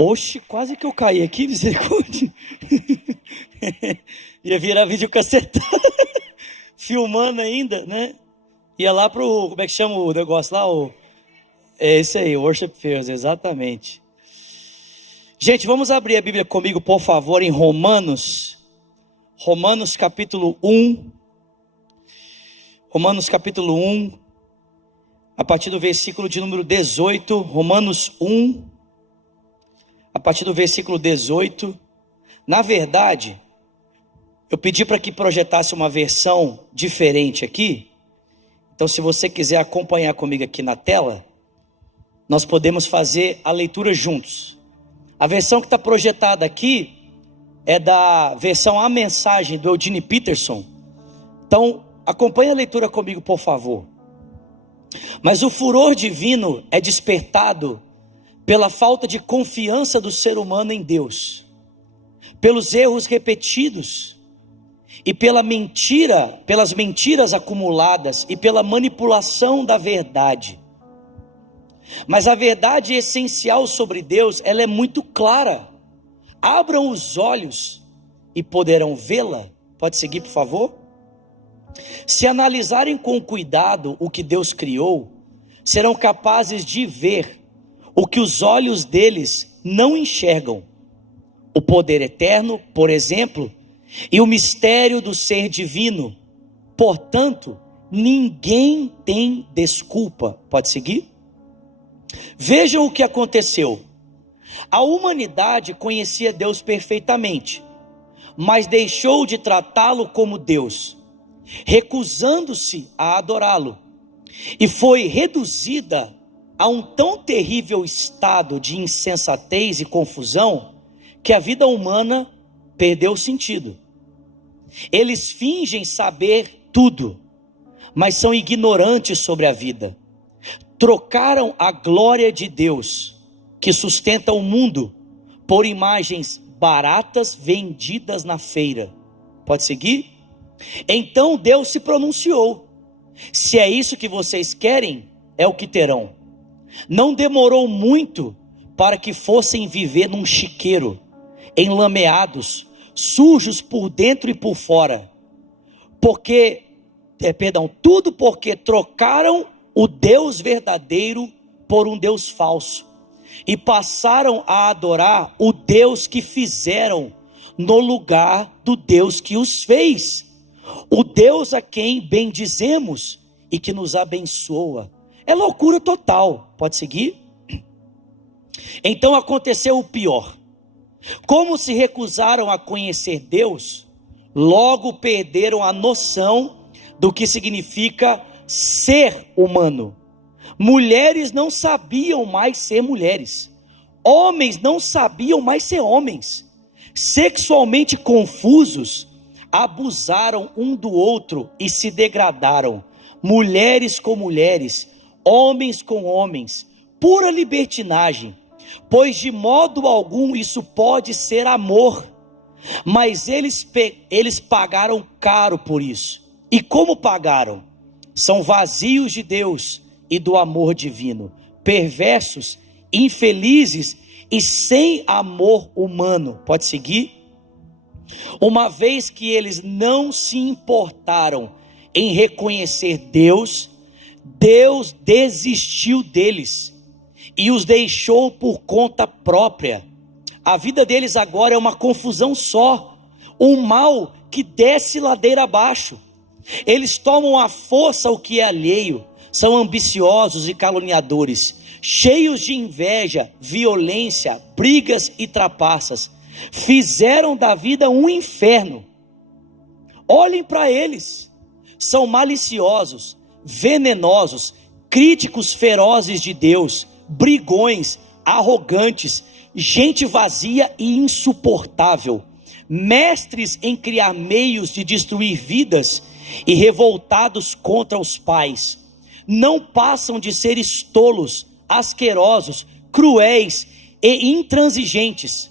Oxe, quase que eu caí aqui, misericórdia. Ia virar videocassete. Filmando ainda, né? Ia lá pro, como é que chama o negócio lá? É isso aí, Worship Fairs, exatamente. Gente, vamos abrir a Bíblia comigo, por favor, em Romanos capítulo 1. Romanos capítulo 1, a partir do versículo de número 18. Romanos 1, a partir do versículo 18. Na verdade, eu pedi para que projetasse uma versão diferente aqui. Então, se você quiser acompanhar comigo aqui na tela, nós podemos fazer a leitura juntos. A versão que está projetada aqui é da versão A Mensagem, do Eugene Peterson. Então, acompanhe a leitura comigo, por favor. Mas o furor divino é despertado pela falta de confiança do ser humano em Deus, pelos erros repetidos e pelas mentiras acumuladas e pela manipulação da verdade. Mas a verdade essencial sobre Deus, ela é muito clara. Abram os olhos e poderão vê-la. Pode seguir, por favor? Se analisarem com cuidado o que Deus criou, serão capazes de ver o que os olhos deles não enxergam. O poder eterno, por exemplo, e o mistério do ser divino. Portanto, ninguém tem desculpa. Pode seguir? Vejam o que aconteceu. A humanidade conhecia Deus perfeitamente, mas deixou de tratá-lo como Deus, recusando-se a adorá-lo, e foi reduzida a um tão terrível estado de insensatez e confusão, que a vida humana perdeu o sentido. Eles fingem saber tudo, mas são ignorantes sobre a vida. Trocaram a glória de Deus, que sustenta o mundo, por imagens baratas vendidas na feira. Pode seguir? Então Deus se pronunciou: se é isso que vocês querem, é o que terão. Não demorou muito para que fossem viver num chiqueiro, enlameados, sujos por dentro e por fora. Tudo porque trocaram o Deus verdadeiro por um Deus falso, e passaram a adorar o Deus que fizeram no lugar do Deus que os fez, o Deus a quem bendizemos e que nos abençoa. É loucura total. Pode seguir? Então aconteceu o pior. Como se recusaram a conhecer Deus, logo perderam a noção do que significa ser humano. Mulheres não sabiam mais ser mulheres, homens não sabiam mais ser homens. Sexualmente confusos, abusaram um do outro e se degradaram. Mulheres com mulheres, homens com homens, pura libertinagem, pois de modo algum isso pode ser amor. Mas eles pagaram caro por isso. E como pagaram? São vazios de Deus e do amor divino, perversos, infelizes e sem amor humano. Pode seguir? Uma vez que eles não se importaram em reconhecer Deus, Deus desistiu deles e os deixou por conta própria. A vida deles agora é uma confusão só, um mal que desce ladeira abaixo. Eles tomam à força o que é alheio, são ambiciosos e caluniadores, cheios de inveja, violência, brigas e trapaças. Fizeram da vida um inferno. Olhem para eles, são maliciosos, venenosos, críticos ferozes de Deus, brigões, arrogantes, gente vazia e insuportável, mestres em criar meios de destruir vidas e revoltados contra os pais. Não passam de seres tolos, asquerosos, cruéis e intransigentes.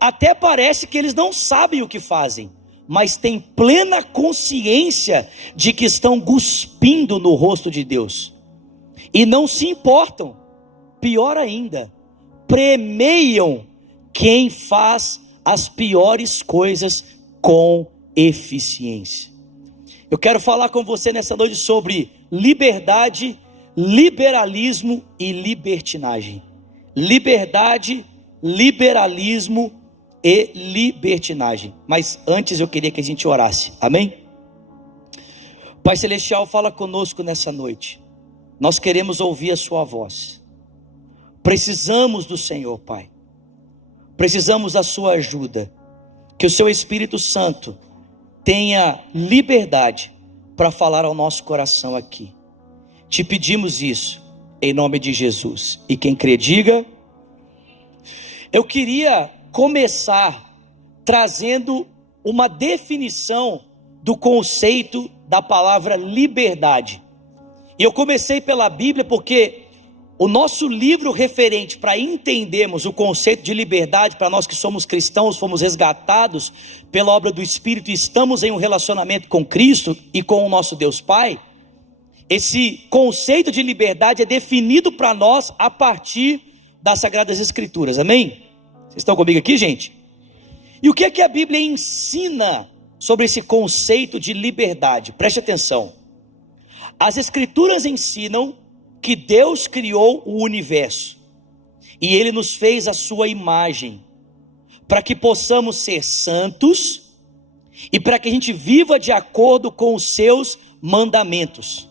Até parece que eles não sabem o que fazem, mas têm plena consciência de que estão cuspindo no rosto de Deus e não se importam. Pior ainda, premiam quem faz as piores coisas com eficiência. Eu quero falar com você nessa noite sobre liberdade, liberalismo e libertinagem. Liberdade, liberalismo e libertinagem. Mas antes eu queria que a gente orasse, amém? Pai Celestial, fala conosco nessa noite. Nós queremos ouvir a sua voz. Precisamos do Senhor, Pai. Precisamos da sua ajuda. Que o seu Espírito Santo tenha liberdade para falar ao nosso coração aqui. Te pedimos isso em nome de Jesus. E quem crê, diga. Eu queria começar trazendo uma definição do conceito da palavra liberdade. E eu comecei pela Bíblia porque o nosso livro referente para entendermos o conceito de liberdade, para nós que somos cristãos, fomos resgatados pela obra do Espírito e estamos em um relacionamento com Cristo e com o nosso Deus Pai, esse conceito de liberdade é definido para nós a partir das Sagradas Escrituras, amém? Vocês estão comigo aqui, gente? E o que é que a Bíblia ensina sobre esse conceito de liberdade? Preste atenção. As Escrituras ensinam que Deus criou o universo e Ele nos fez a sua imagem para que possamos ser santos e para que a gente viva de acordo com os seus mandamentos.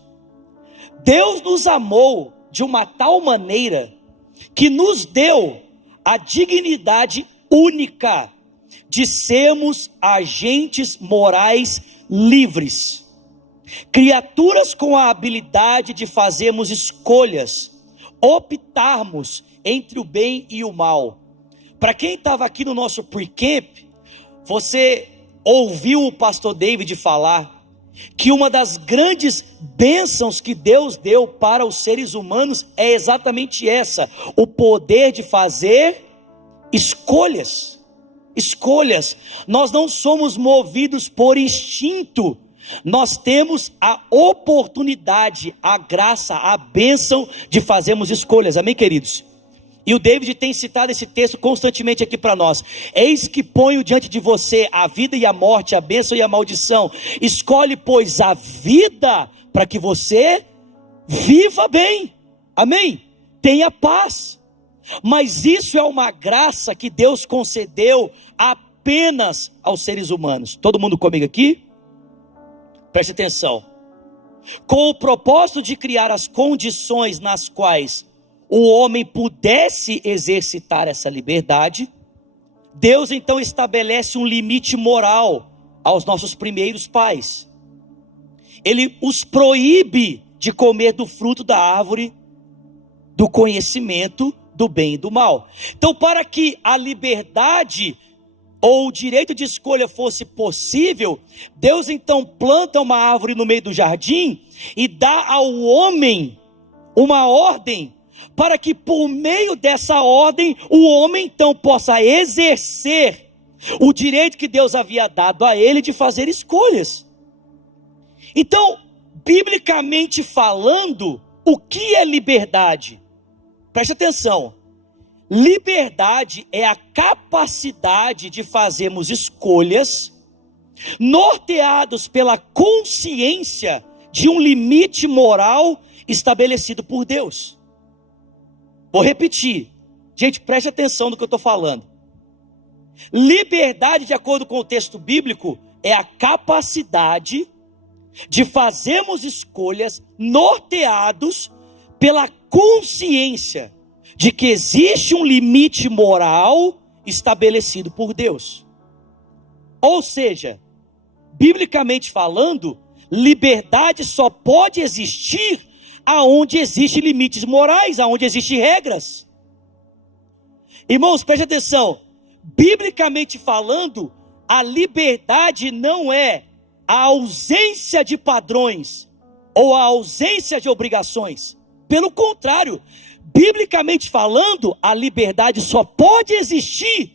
Deus nos amou de uma tal maneira que nos deu a dignidade única de sermos agentes morais livres. Criaturas com a habilidade de fazermos escolhas, optarmos entre o bem e o mal. Para quem estava aqui no nosso pre-camp, você ouviu o pastor David falar que uma das grandes bênçãos que Deus deu para os seres humanos é exatamente essa: o poder de fazer escolhas. Escolhas. Nós não somos movidos por instinto. Nós temos a oportunidade, a graça, a bênção de fazermos escolhas, amém, queridos? E o David tem citado esse texto constantemente aqui para nós. Eis que ponho diante de você a vida e a morte, a bênção e a maldição. Escolhe, pois, a vida para que você viva bem, amém? Tenha paz. Mas isso é uma graça que Deus concedeu apenas aos seres humanos. Todo mundo comigo aqui? Preste atenção. Com o propósito de criar as condições nas quais o homem pudesse exercitar essa liberdade, Deus então estabelece um limite moral aos nossos primeiros pais. Ele os proíbe de comer do fruto da árvore do conhecimento do bem e do mal. Então, para que a liberdade ou o direito de escolha fosse possível, Deus então planta uma árvore no meio do jardim e dá ao homem uma ordem, para que por meio dessa ordem, o homem então possa exercer o direito que Deus havia dado a ele de fazer escolhas. Então, biblicamente falando, o que é liberdade? Preste atenção. Liberdade é a capacidade de fazermos escolhas norteados pela consciência de um limite moral estabelecido por Deus. Vou repetir. Gente, preste atenção no que eu estou falando. Liberdade, de acordo com o texto bíblico, é a capacidade de fazermos escolhas norteados pela consciência de que existe um limite moral estabelecido por Deus. Ou seja, biblicamente falando, liberdade só pode existir aonde existem limites morais, aonde existem regras. Irmãos, preste atenção. Biblicamente falando, a liberdade não é a ausência de padrões ou a ausência de obrigações. Pelo contrário, biblicamente falando, a liberdade só pode existir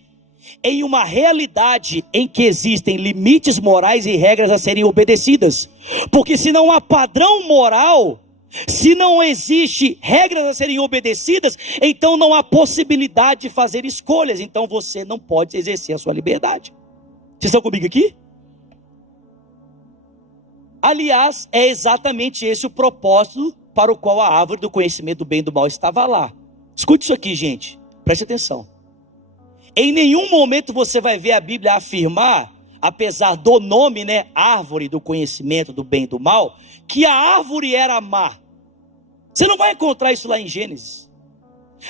em uma realidade em que existem limites morais e regras a serem obedecidas. Porque se não há padrão moral, Se não existe regras a serem obedecidas, então não há possibilidade de fazer escolhas. Então você não pode exercer a sua liberdade. Vocês estão comigo aqui? Aliás, é exatamente esse o propósito para o qual a árvore do conhecimento do bem e do mal estava lá. Escute isso aqui, gente. Preste atenção. Em nenhum momento você vai ver a Bíblia afirmar, apesar do nome, né, árvore do conhecimento do bem e do mal, que a árvore era má. Você não vai encontrar isso lá em Gênesis.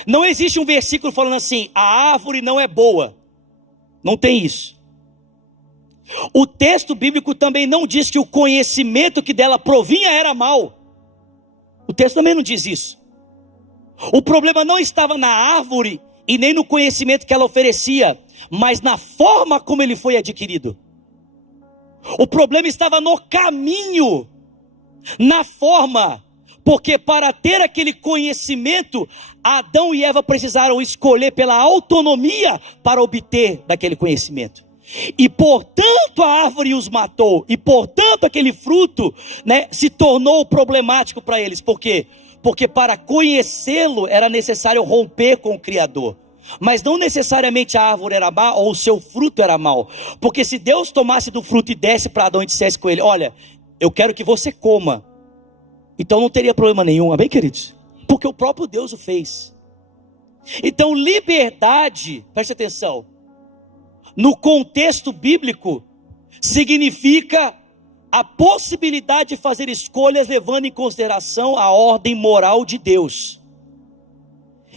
Não existe um versículo falando assim, a árvore não é boa. Não tem isso. O texto bíblico também não diz que o conhecimento que dela provinha era mau. O texto também não diz isso. O problema não estava na árvore e nem no conhecimento que ela oferecia, mas na forma como ele foi adquirido. O problema estava no caminho, na forma, porque para ter aquele conhecimento, Adão e Eva precisaram escolher pela autonomia para obter daquele conhecimento. E portanto a árvore os matou, e portanto aquele fruto, né, se tornou problemático para eles. Por quê? Porque para conhecê-lo era necessário romper com o Criador. Mas não necessariamente a árvore era má ou o seu fruto era mau. Porque se Deus tomasse do fruto e desse para Adão e dissesse com ele, olha, eu quero que você coma, então não teria problema nenhum, amém, queridos? Porque o próprio Deus o fez. Então liberdade, preste atenção, no contexto bíblico, significa a possibilidade de fazer escolhas levando em consideração a ordem moral de Deus.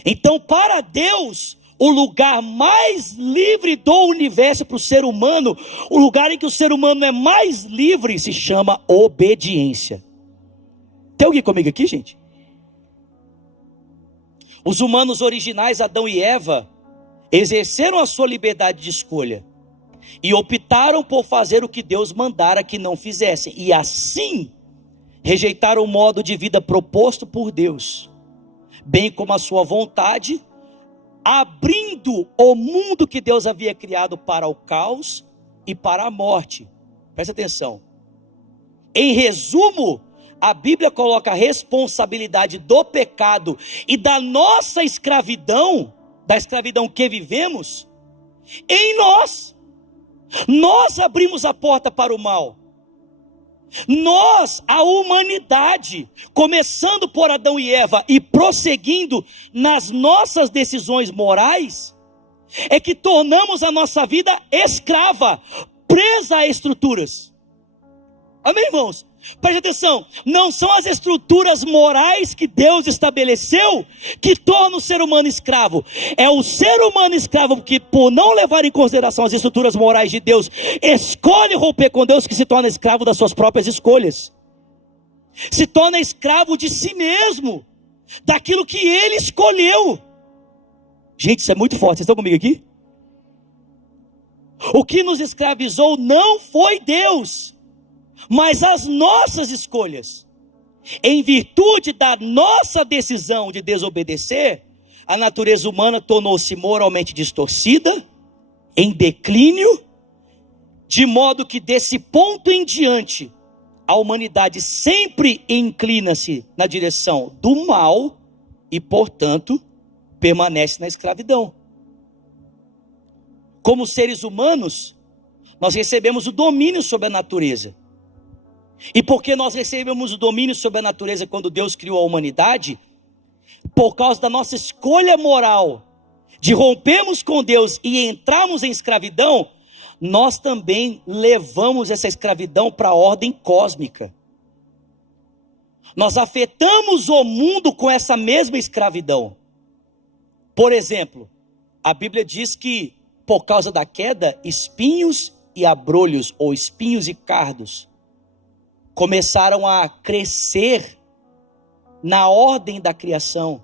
Então, para Deus, o lugar mais livre do universo para o ser humano, o lugar em que o ser humano é mais livre, se chama obediência. Tem alguém comigo aqui, gente? Os humanos originais, Adão e Eva, exerceram a sua liberdade de escolha e optaram por fazer o que Deus mandara que não fizessem, e assim rejeitaram o modo de vida proposto por Deus, bem como a sua vontade, abrindo o mundo que Deus havia criado para o caos e para a morte. Presta atenção. Em resumo, a Bíblia coloca a responsabilidade do pecado e da nossa escravidão, da escravidão que vivemos, em nós. Nós abrimos a porta para o mal. Nós, a humanidade, começando por Adão e Eva e prosseguindo nas nossas decisões morais, é que tornamos a nossa vida escrava, presa a estruturas. Amém, irmãos? Preste atenção, não são as estruturas morais que Deus estabeleceu que tornam o ser humano escravo. É o ser humano escravo que, por não levar em consideração as estruturas morais de Deus, escolhe romper com Deus, que se torna escravo das suas próprias escolhas. Se torna escravo de si mesmo, daquilo que ele escolheu. Gente, isso é muito forte, vocês estão comigo aqui? O que nos escravizou não foi Deus, mas as nossas escolhas. Em virtude da nossa decisão de desobedecer, a natureza humana tornou-se moralmente distorcida, em declínio, de modo que desse ponto em diante, a humanidade sempre inclina-se na direção do mal e, portanto, permanece na escravidão. Como seres humanos, nós recebemos o domínio sobre a natureza. E porque nós recebemos o domínio sobre a natureza quando Deus criou a humanidade, por causa da nossa escolha moral de rompermos com Deus e entrarmos em escravidão, nós também levamos essa escravidão para a ordem cósmica. Nós afetamos o mundo com essa mesma escravidão. Por exemplo, a Bíblia diz que por causa da queda, espinhos e abrolhos, ou espinhos e cardos, começaram a crescer na ordem da criação.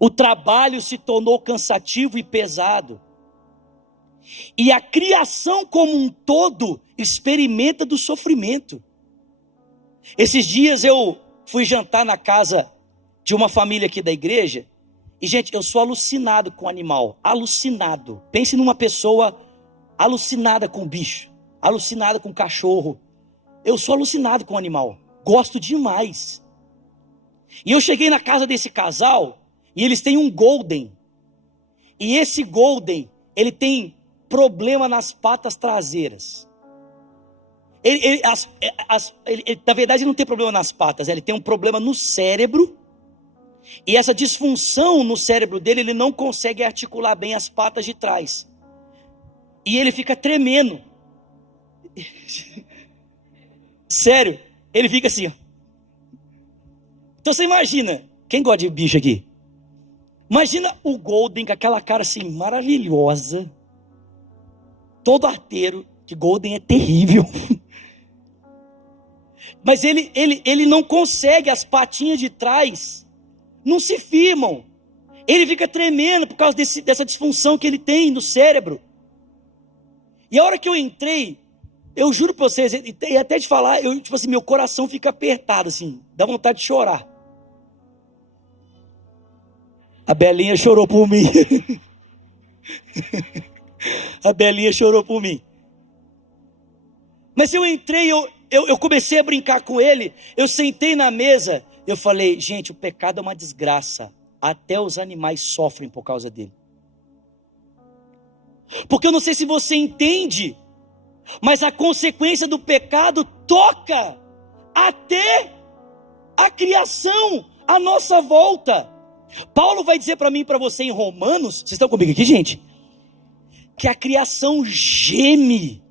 O trabalho se tornou cansativo e pesado. E a criação como um todo experimenta do sofrimento. Esses dias eu fui jantar na casa de uma família aqui da igreja. E, gente, eu sou alucinado com animal. Alucinado. Pense numa pessoa alucinada com bicho. Alucinada com cachorro. Eu sou alucinado com animal. Gosto demais. E eu cheguei na casa desse casal e eles têm um Golden. E esse Golden, ele tem problema nas patas traseiras. Na verdade, ele não tem problema nas patas, ele tem um problema no cérebro. E essa disfunção no cérebro dele, ele não consegue articular bem as patas de trás. E ele fica tremendo. Sério, ele fica assim, ó. Então você imagina, quem gosta de bicho aqui? Imagina o Golden com aquela cara assim, maravilhosa. Todo arteiro, que Golden é terrível. Mas ele não consegue, as patinhas de trás não se firmam. Ele fica tremendo por causa dessa disfunção que ele tem no cérebro. E a hora que eu entrei, eu juro para vocês, e até de falar, tipo assim, meu coração fica apertado, assim, dá vontade de chorar. A Belinha chorou por mim. A Belinha chorou por mim. Mas eu entrei, eu comecei a brincar com ele, eu sentei na mesa, eu falei, gente, o pecado é uma desgraça. Até os animais sofrem por causa dele. Porque eu não sei se você entende, mas a consequência do pecado toca até a criação, a nossa volta. Paulo vai dizer para mim e para você em Romanos, vocês estão comigo aqui, gente? Que a criação geme.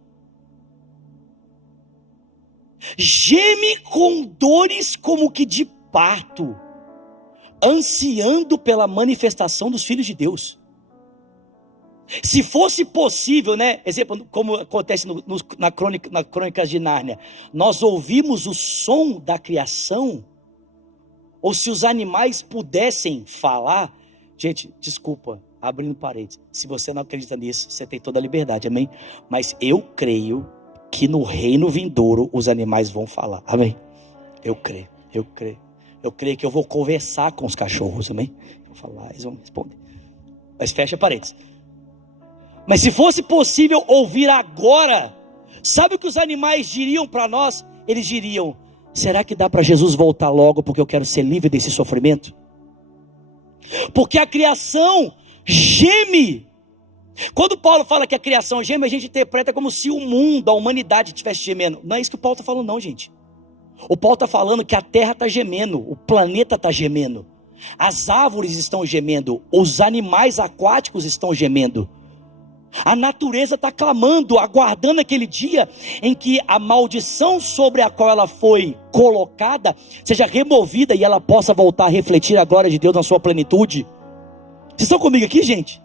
Geme com dores como que de parto, ansiando pela manifestação dos filhos de Deus. Se fosse possível, né? Exemplo, como acontece na Crônicas de Nárnia, nós ouvimos o som da criação, ou se os animais pudessem falar, gente, desculpa, abrindo parênteses, se você não acredita nisso, você tem toda a liberdade, amém? Mas eu creio que no reino vindouro os animais vão falar, amém? Eu creio. Eu creio que eu vou conversar com os cachorros, amém? Eu vou falar, eles vão responder. Mas fecha parênteses. Mas se fosse possível ouvir agora, sabe o que os animais diriam para nós? Eles diriam, será que dá para Jesus voltar logo porque eu quero ser livre desse sofrimento? Porque a criação geme. Quando Paulo fala que a criação geme, a gente interpreta como se o mundo, a humanidade estivesse gemendo. Não é isso que o Paulo está falando não, gente. O Paulo está falando que a terra está gemendo, o planeta está gemendo, as árvores estão gemendo, os animais aquáticos estão gemendo. A natureza está clamando, aguardando aquele dia em que a maldição sobre a qual ela foi colocada seja removida e ela possa voltar a refletir a glória de Deus na sua plenitude. Vocês estão comigo aqui, gente?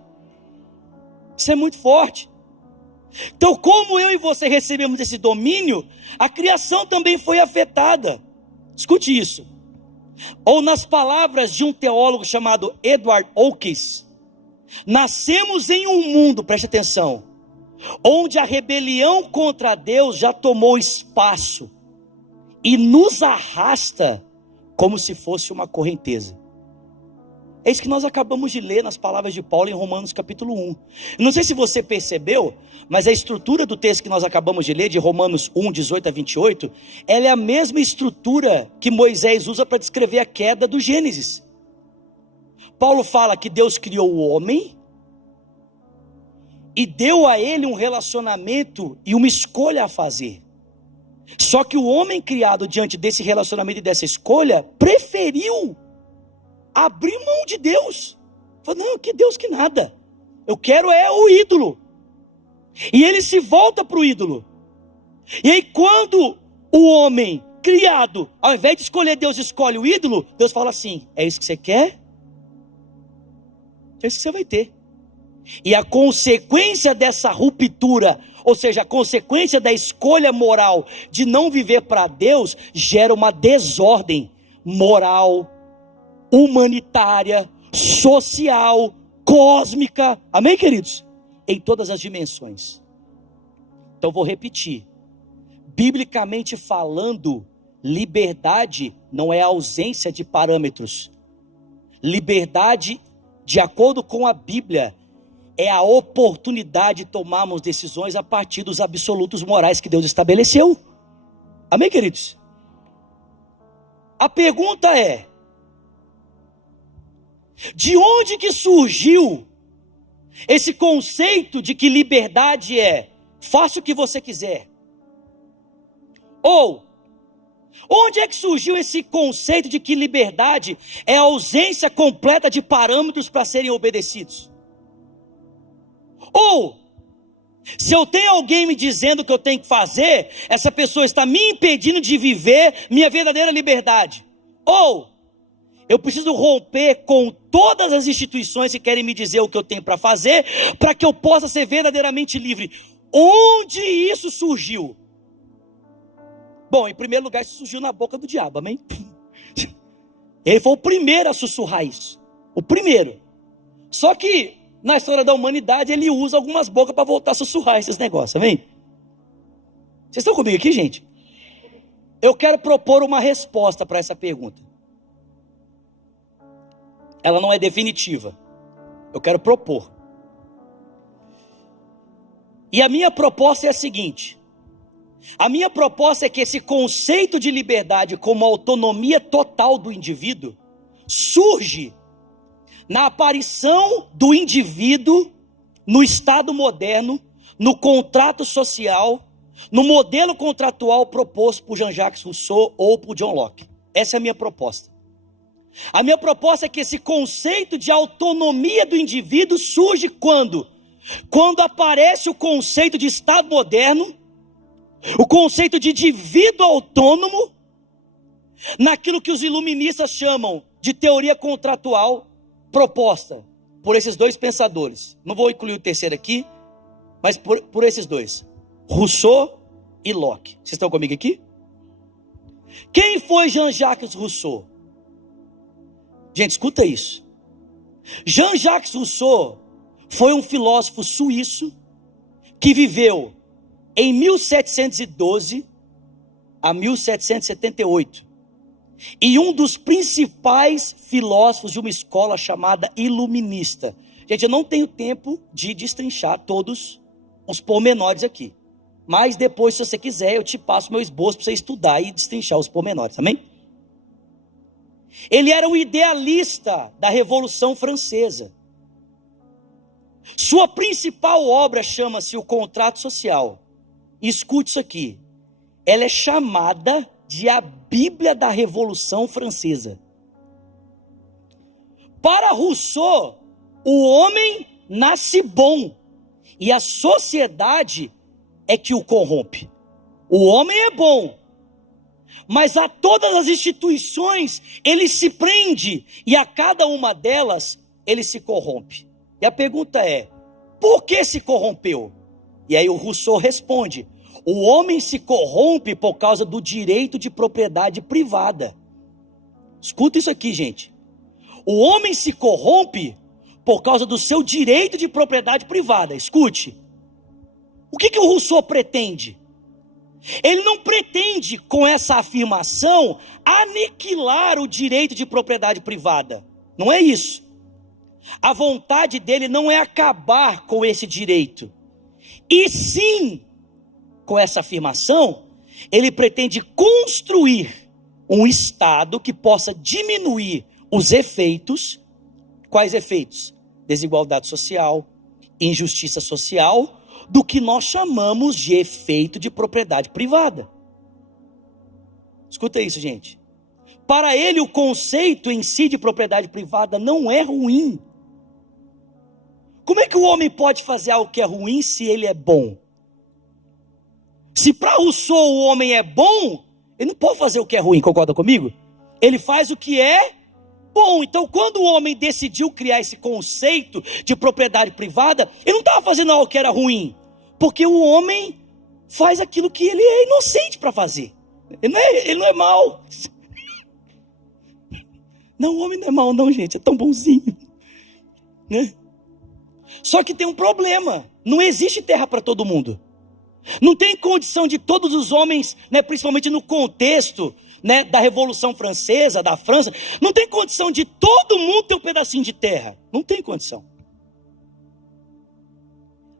Isso é muito forte. Então, como eu e você recebemos esse domínio, a criação também foi afetada. Escute isso. Ou nas palavras de um teólogo chamado Edward Oakes, nascemos em um mundo, preste atenção, onde a rebelião contra Deus já tomou espaço e nos arrasta como se fosse uma correnteza. É isso que nós acabamos de ler nas palavras de Paulo em Romanos capítulo 1. Não sei se você percebeu, mas a estrutura do texto que nós acabamos de ler, de Romanos 1, 18 a 28, ela é a mesma estrutura que Moisés usa para descrever a queda do Gênesis. Paulo fala que Deus criou o homem e deu a ele um relacionamento e uma escolha a fazer. Só que o homem criado diante desse relacionamento e dessa escolha preferiu abrir mão de Deus. Falou, não, que Deus que nada. Eu quero é o ídolo. E ele se volta para o ídolo. E aí quando o homem criado, ao invés de escolher Deus, escolhe o ídolo, Deus fala assim, é isso que você quer? É isso que você vai ter. E a consequência dessa ruptura, ou seja, a consequência da escolha moral de não viver para Deus, gera uma desordem moral, humanitária, social, cósmica, amém, queridos? Em todas as dimensões. Então vou repetir, biblicamente falando, liberdade não é a ausência de parâmetros. Liberdade, de acordo com a Bíblia, é a oportunidade de tomarmos decisões a partir dos absolutos morais que Deus estabeleceu. Amém, queridos? A pergunta é: de onde que surgiu esse conceito de que liberdade é faça o que você quiser? Ou, onde é que surgiu esse conceito de que liberdade é a ausência completa de parâmetros para serem obedecidos? Ou, se eu tenho alguém me dizendo o que eu tenho que fazer, essa pessoa está me impedindo de viver minha verdadeira liberdade. Ou, eu preciso romper com todas as instituições que querem me dizer o que eu tenho para fazer, para que eu possa ser verdadeiramente livre. Onde isso surgiu? Bom, em primeiro lugar, isso surgiu na boca do diabo, amém? Ele foi o primeiro a sussurrar isso. O primeiro. Só que, na história da humanidade, ele usa algumas bocas para voltar a sussurrar esses negócios, amém? Vocês estão comigo aqui, gente? Eu quero propor uma resposta para essa pergunta. Ela não é definitiva. Eu quero propor. E a minha proposta é a seguinte: a minha proposta é que esse conceito de liberdade como autonomia total do indivíduo surge na aparição do indivíduo no Estado moderno, no contrato social, no modelo contratual proposto por Jean-Jacques Rousseau ou por John Locke. Essa é a minha proposta. A minha proposta é que esse conceito de autonomia do indivíduo surge quando aparece o conceito de Estado moderno, o conceito de indivíduo autônomo, naquilo que os iluministas chamam de teoria contratual proposta por esses dois pensadores. Não vou incluir o terceiro aqui, mas por esses dois, Rousseau e Locke. Vocês estão comigo aqui? Quem foi Jean-Jacques Rousseau? Gente, escuta isso. Jean-Jacques Rousseau foi um filósofo suíço que viveu em 1712 a 1778. E um dos principais filósofos de uma escola chamada iluminista. Gente, eu não tenho tempo de destrinchar todos os pormenores aqui. Mas depois, se você quiser, eu te passo meu esboço para você estudar e destrinchar os pormenores, amém? Ele era o idealista da Revolução Francesa. Sua principal obra chama-se O Contrato Social. Escute isso aqui. Ela é chamada de a Bíblia da Revolução Francesa. Para Rousseau, o homem nasce bom e a sociedade é que o corrompe. O homem é bom, mas a todas as instituições ele se prende e a cada uma delas ele se corrompe. E a pergunta é: por que se corrompeu? E aí o Rousseau responde: o homem se corrompe por causa do direito de propriedade privada. Escuta isso aqui, gente. O homem se corrompe por causa do seu direito de propriedade privada. Escute. O que o Rousseau pretende? Ele não pretende, com essa afirmação, aniquilar o direito de propriedade privada. Não é isso. A vontade dele não é acabar com esse direito. E sim, com essa afirmação, ele pretende construir um Estado que possa diminuir os efeitos. Quais efeitos? Desigualdade social, injustiça social, do que nós chamamos de efeito de propriedade privada. Escuta isso, gente. Para ele, o conceito em si de propriedade privada não é ruim. Como é que o homem pode fazer algo que é ruim se ele é bom? Se para Rousseau o homem é bom, ele não pode fazer o que é ruim, concorda comigo? Ele faz o que é bom. Então, quando o homem decidiu criar esse conceito de propriedade privada, ele não estava fazendo algo que era ruim, porque o homem faz aquilo que ele é inocente para fazer. Ele não é mau. Não, o homem não é mau não, gente, é tão bonzinho, né? Só que tem um problema: não existe terra para todo mundo. Não tem condição de todos os homens, né, principalmente no contexto, né, da Revolução Francesa, da França, não tem condição de todo mundo ter um pedacinho de terra. Não tem condição.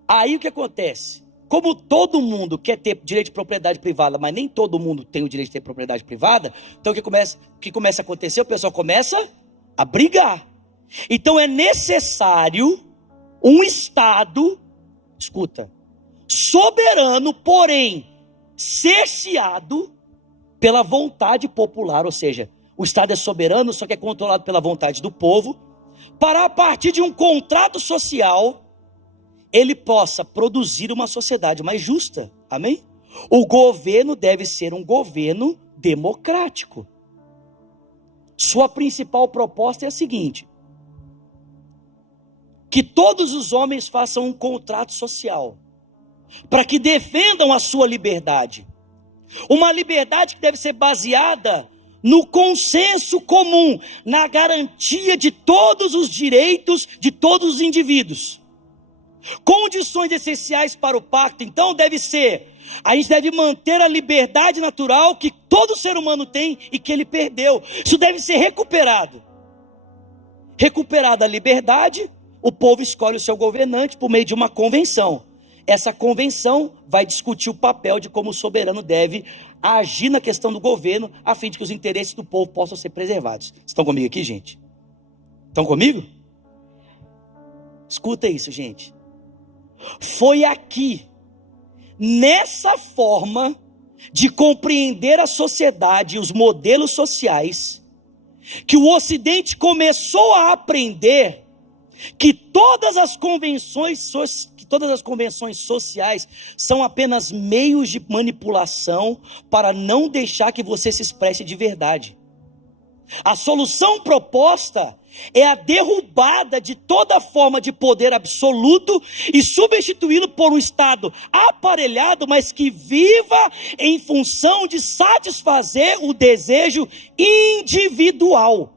Aí o que acontece? como todo mundo quer ter direito de propriedade privada, mas nem todo mundo tem o direito de ter propriedade privada, então o que começa a acontecer? O pessoal começa a brigar. Então é necessário um Estado, escuta, soberano, porém cerceado pela vontade popular, ou seja, o Estado é soberano, só que é controlado pela vontade do povo, para a partir de um contrato social, ele possa produzir uma sociedade mais justa, amém? O governo deve ser um governo democrático. Sua principal proposta é a seguinte: que todos os homens façam um contrato social, para que defendam a sua liberdade, uma liberdade que deve ser baseada no consenso comum, na garantia de todos os direitos de todos os indivíduos. Condições essenciais para o pacto, então, deve ser: a gente deve manter a liberdade natural que todo ser humano tem e que ele perdeu. Isso deve ser recuperado. Recuperada a liberdade, o povo escolhe o seu governante por meio de uma convenção. Essa convenção vai discutir o papel de como o soberano deve agir na questão do governo, a fim de que os interesses do povo possam ser preservados. Estão comigo aqui, gente? Estão comigo? Escuta isso, gente. Foi aqui, nessa forma de compreender a sociedade e os modelos sociais, que o Ocidente começou a aprender que todas as convenções sociais são apenas meios de manipulação para não deixar que você se expresse de verdade. A solução proposta é a derrubada de toda forma de poder absoluto e substituí-lo por um Estado aparelhado, mas que viva em função de satisfazer o desejo individual.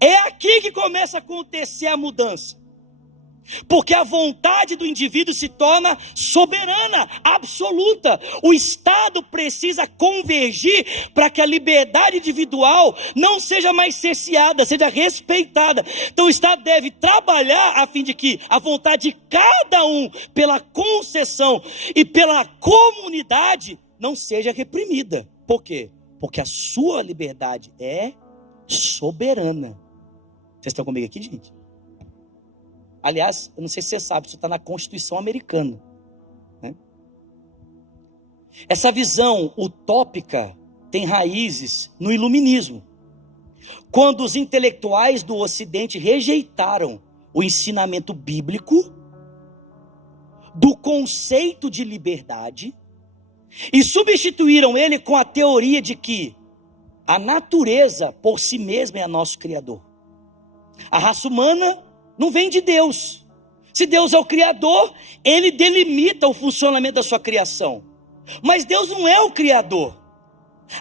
É aqui que começa a acontecer a mudança. Porque a vontade do indivíduo se torna soberana, absoluta. O Estado precisa convergir para que a liberdade individual não seja mais cerceada, seja respeitada. Então o Estado deve trabalhar a fim de que a vontade de cada um, pela concessão e pela comunidade, não seja reprimida. Por quê? Porque a sua liberdade é soberana. Vocês estão comigo aqui, gente? Aliás, eu não sei se você sabe, isso está na Constituição americana, né? Essa visão utópica tem raízes no iluminismo, quando os intelectuais do Ocidente rejeitaram o ensinamento bíblico do conceito de liberdade e substituíram ele com a teoria de que a natureza por si mesma é nosso Criador. A raça humana não vem de Deus. Se Deus é o Criador, Ele delimita o funcionamento da sua criação. Mas Deus não é o Criador.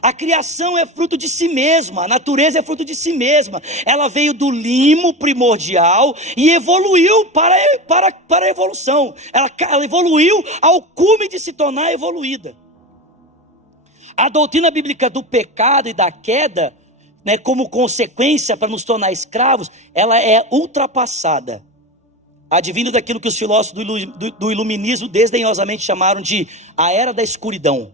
A criação é fruto de si mesma, a natureza é fruto de si mesma. Ela veio do limo primordial e evoluiu para a evolução. Ela evoluiu ao cume de se tornar evoluída. A doutrina bíblica do pecado e da queda, né, como consequência para nos tornar escravos, ela é ultrapassada, advindo daquilo que os filósofos do iluminismo desdenhosamente chamaram de a era da escuridão,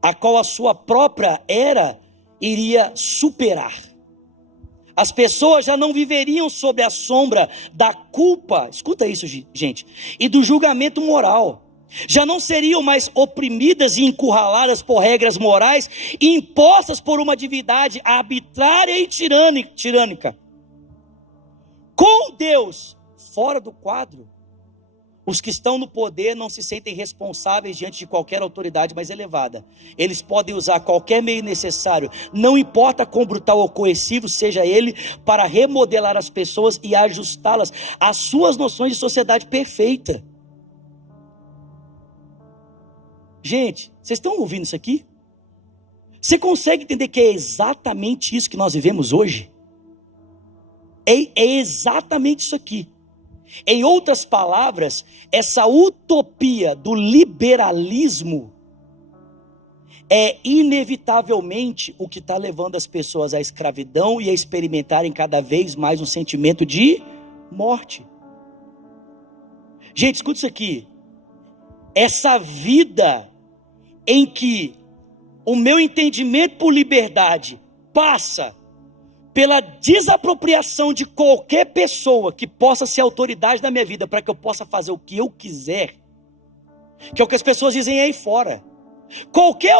a qual a sua própria era iria superar. As pessoas já não viveriam sob a sombra da culpa, escuta isso, gente, e do julgamento moral. Já não seriam mais oprimidas e encurraladas por regras morais impostas por uma divindade arbitrária e tirânica. Com Deus fora do quadro, os que estão no poder não se sentem responsáveis diante de qualquer autoridade mais elevada. Eles podem usar qualquer meio necessário, não importa quão brutal ou coercivo seja ele, para remodelar as pessoas e ajustá-las às suas noções de sociedade perfeita. Gente, vocês estão ouvindo isso aqui? Você consegue entender que é exatamente isso que nós vivemos hoje? É exatamente isso aqui. Em outras palavras, essa utopia do liberalismo é inevitavelmente o que está levando as pessoas à escravidão e a experimentarem cada vez mais um sentimento de morte. Gente, escuta isso aqui. essa vida em que o meu entendimento por liberdade passa pela desapropriação de qualquer pessoa que possa ser autoridade na minha vida, para que eu possa fazer o que eu quiser, que é o que as pessoas dizem aí fora. Qualquer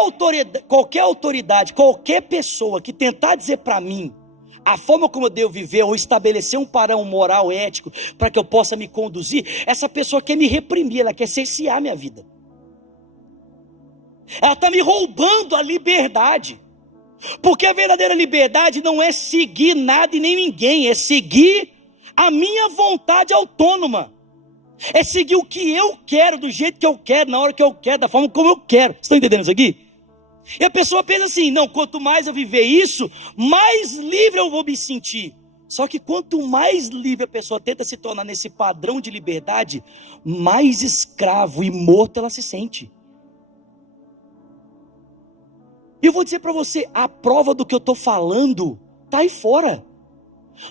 autoridade, qualquer pessoa que tentar dizer para mim a forma como eu devo viver, ou estabelecer um padrão moral, ético, para que eu possa me conduzir, essa pessoa quer me reprimir, ela quer cercear minha vida. Ela está me roubando a liberdade. Porque a verdadeira liberdade não é seguir nada e nem ninguém, é seguir a minha vontade autônoma. É seguir o que eu quero, do jeito que eu quero, na hora que eu quero, da forma como eu quero. Vocês estão entendendo isso aqui? E a pessoa pensa assim, não, quanto mais eu viver isso, mais livre eu vou me sentir. Só que quanto mais livre a pessoa tenta se tornar nesse padrão de liberdade, mais escravo e morto ela se sente. E eu vou dizer para você, a prova do que eu estou falando está aí fora.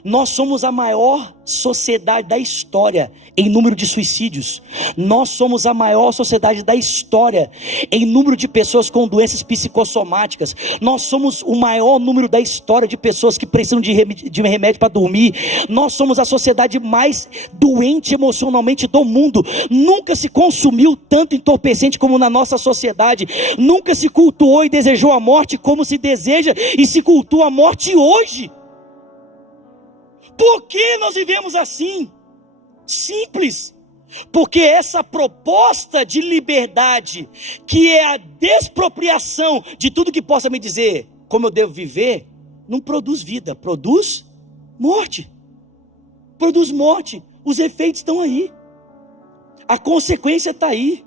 Nós somos a maior sociedade da história em número de suicídios. Nós somos a maior sociedade da história em número de pessoas com doenças psicossomáticas. Nós somos o maior número da história de pessoas que precisam de remédio para dormir. Nós somos a sociedade mais doente emocionalmente do mundo. Nunca se consumiu tanto entorpecente como na nossa sociedade. Nunca se cultuou e desejou a morte como se deseja e se cultua a morte hoje. Por que nós vivemos assim? Simples. Porque essa proposta de liberdade, que é a despropriação de tudo que possa me dizer como eu devo viver, não produz vida, produz morte. Produz morte. Os efeitos estão aí. A consequência está aí.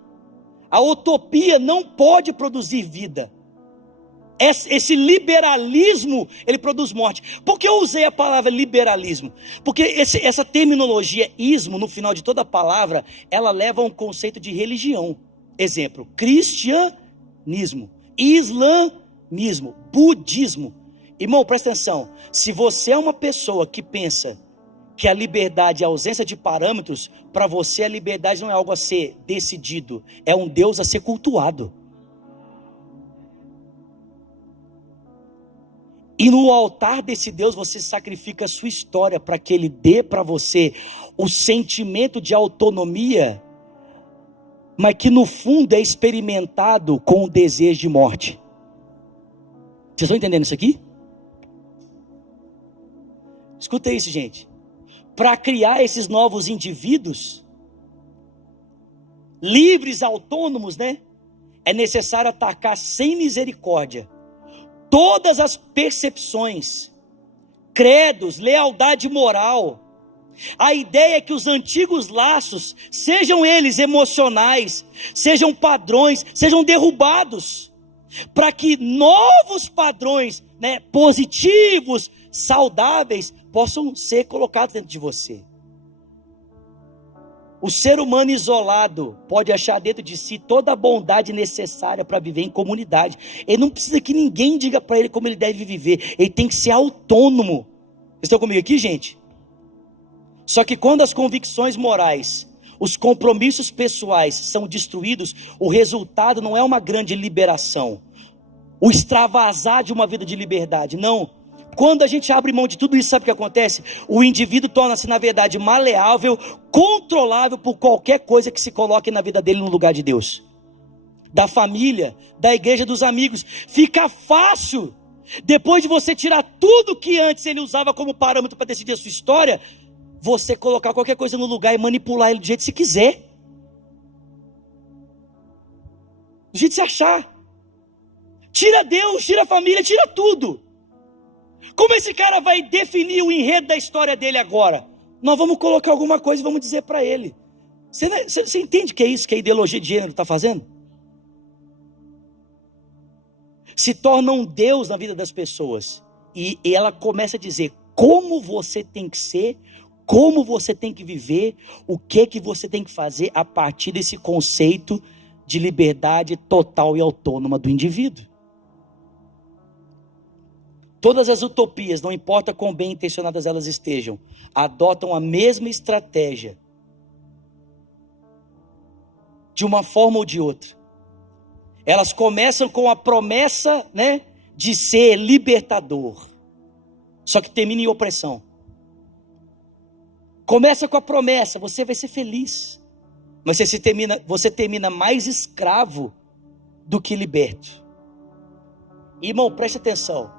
A utopia não pode produzir vida. Esse liberalismo, ele produz morte. Por que eu usei a palavra liberalismo? Porque essa terminologia ismo, no final de toda a palavra, ela leva a um conceito de religião. Exemplo, cristianismo, islamismo, budismo. Irmão, presta atenção, se você é uma pessoa que pensa que a liberdade é a ausência de parâmetros, para você a liberdade não é algo a ser decidido, é um Deus a ser cultuado. E no altar desse Deus você sacrifica a sua história para que Ele dê para você o sentimento de autonomia, mas que no fundo é experimentado com o desejo de morte. Vocês estão entendendo isso aqui? Escuta isso, gente. Para criar esses novos indivíduos, livres, autônomos, né? É necessário atacar sem misericórdia todas as percepções, credos, lealdade moral. A ideia é que os antigos laços, sejam eles emocionais, sejam padrões, sejam derrubados, para que novos padrões, né, positivos, saudáveis, possam ser colocados dentro de você. O ser humano isolado pode achar dentro de si toda a bondade necessária para viver em comunidade. Ele não precisa que ninguém diga para ele como ele deve viver. Ele tem que ser autônomo. Vocês estão comigo aqui, gente? Só que quando as convicções morais, os compromissos pessoais são destruídos, o resultado não é uma grande liberação, o extravasar de uma vida de liberdade. Não. Quando a gente abre mão de tudo isso, sabe o que acontece? O indivíduo torna-se, na verdade, maleável, controlável por qualquer coisa que se coloque na vida dele no lugar de Deus. Da família, da igreja, dos amigos. Fica fácil, depois de você tirar tudo que antes ele usava como parâmetro para decidir a sua história, você colocar qualquer coisa no lugar e manipular ele do jeito que você quiser. Do jeito que você achar. Tira Deus, tira a família, tira tudo. Como esse cara vai definir o enredo da história dele agora? Nós vamos colocar alguma coisa e vamos dizer para ele. Você entende que é isso que a ideologia de gênero está fazendo? Se torna um Deus na vida das pessoas. E ela começa a dizer como você tem que ser, como você tem que viver, o que você tem que fazer a partir desse conceito de liberdade total e autônoma do indivíduo. Todas as utopias, não importa quão bem intencionadas elas estejam, adotam a mesma estratégia de uma forma ou de outra. Elas começam com a promessa, né, de ser libertador, só que termina em opressão. Começa com a promessa, você vai ser feliz, mas você termina mais escravo do que liberto. Irmão, preste atenção.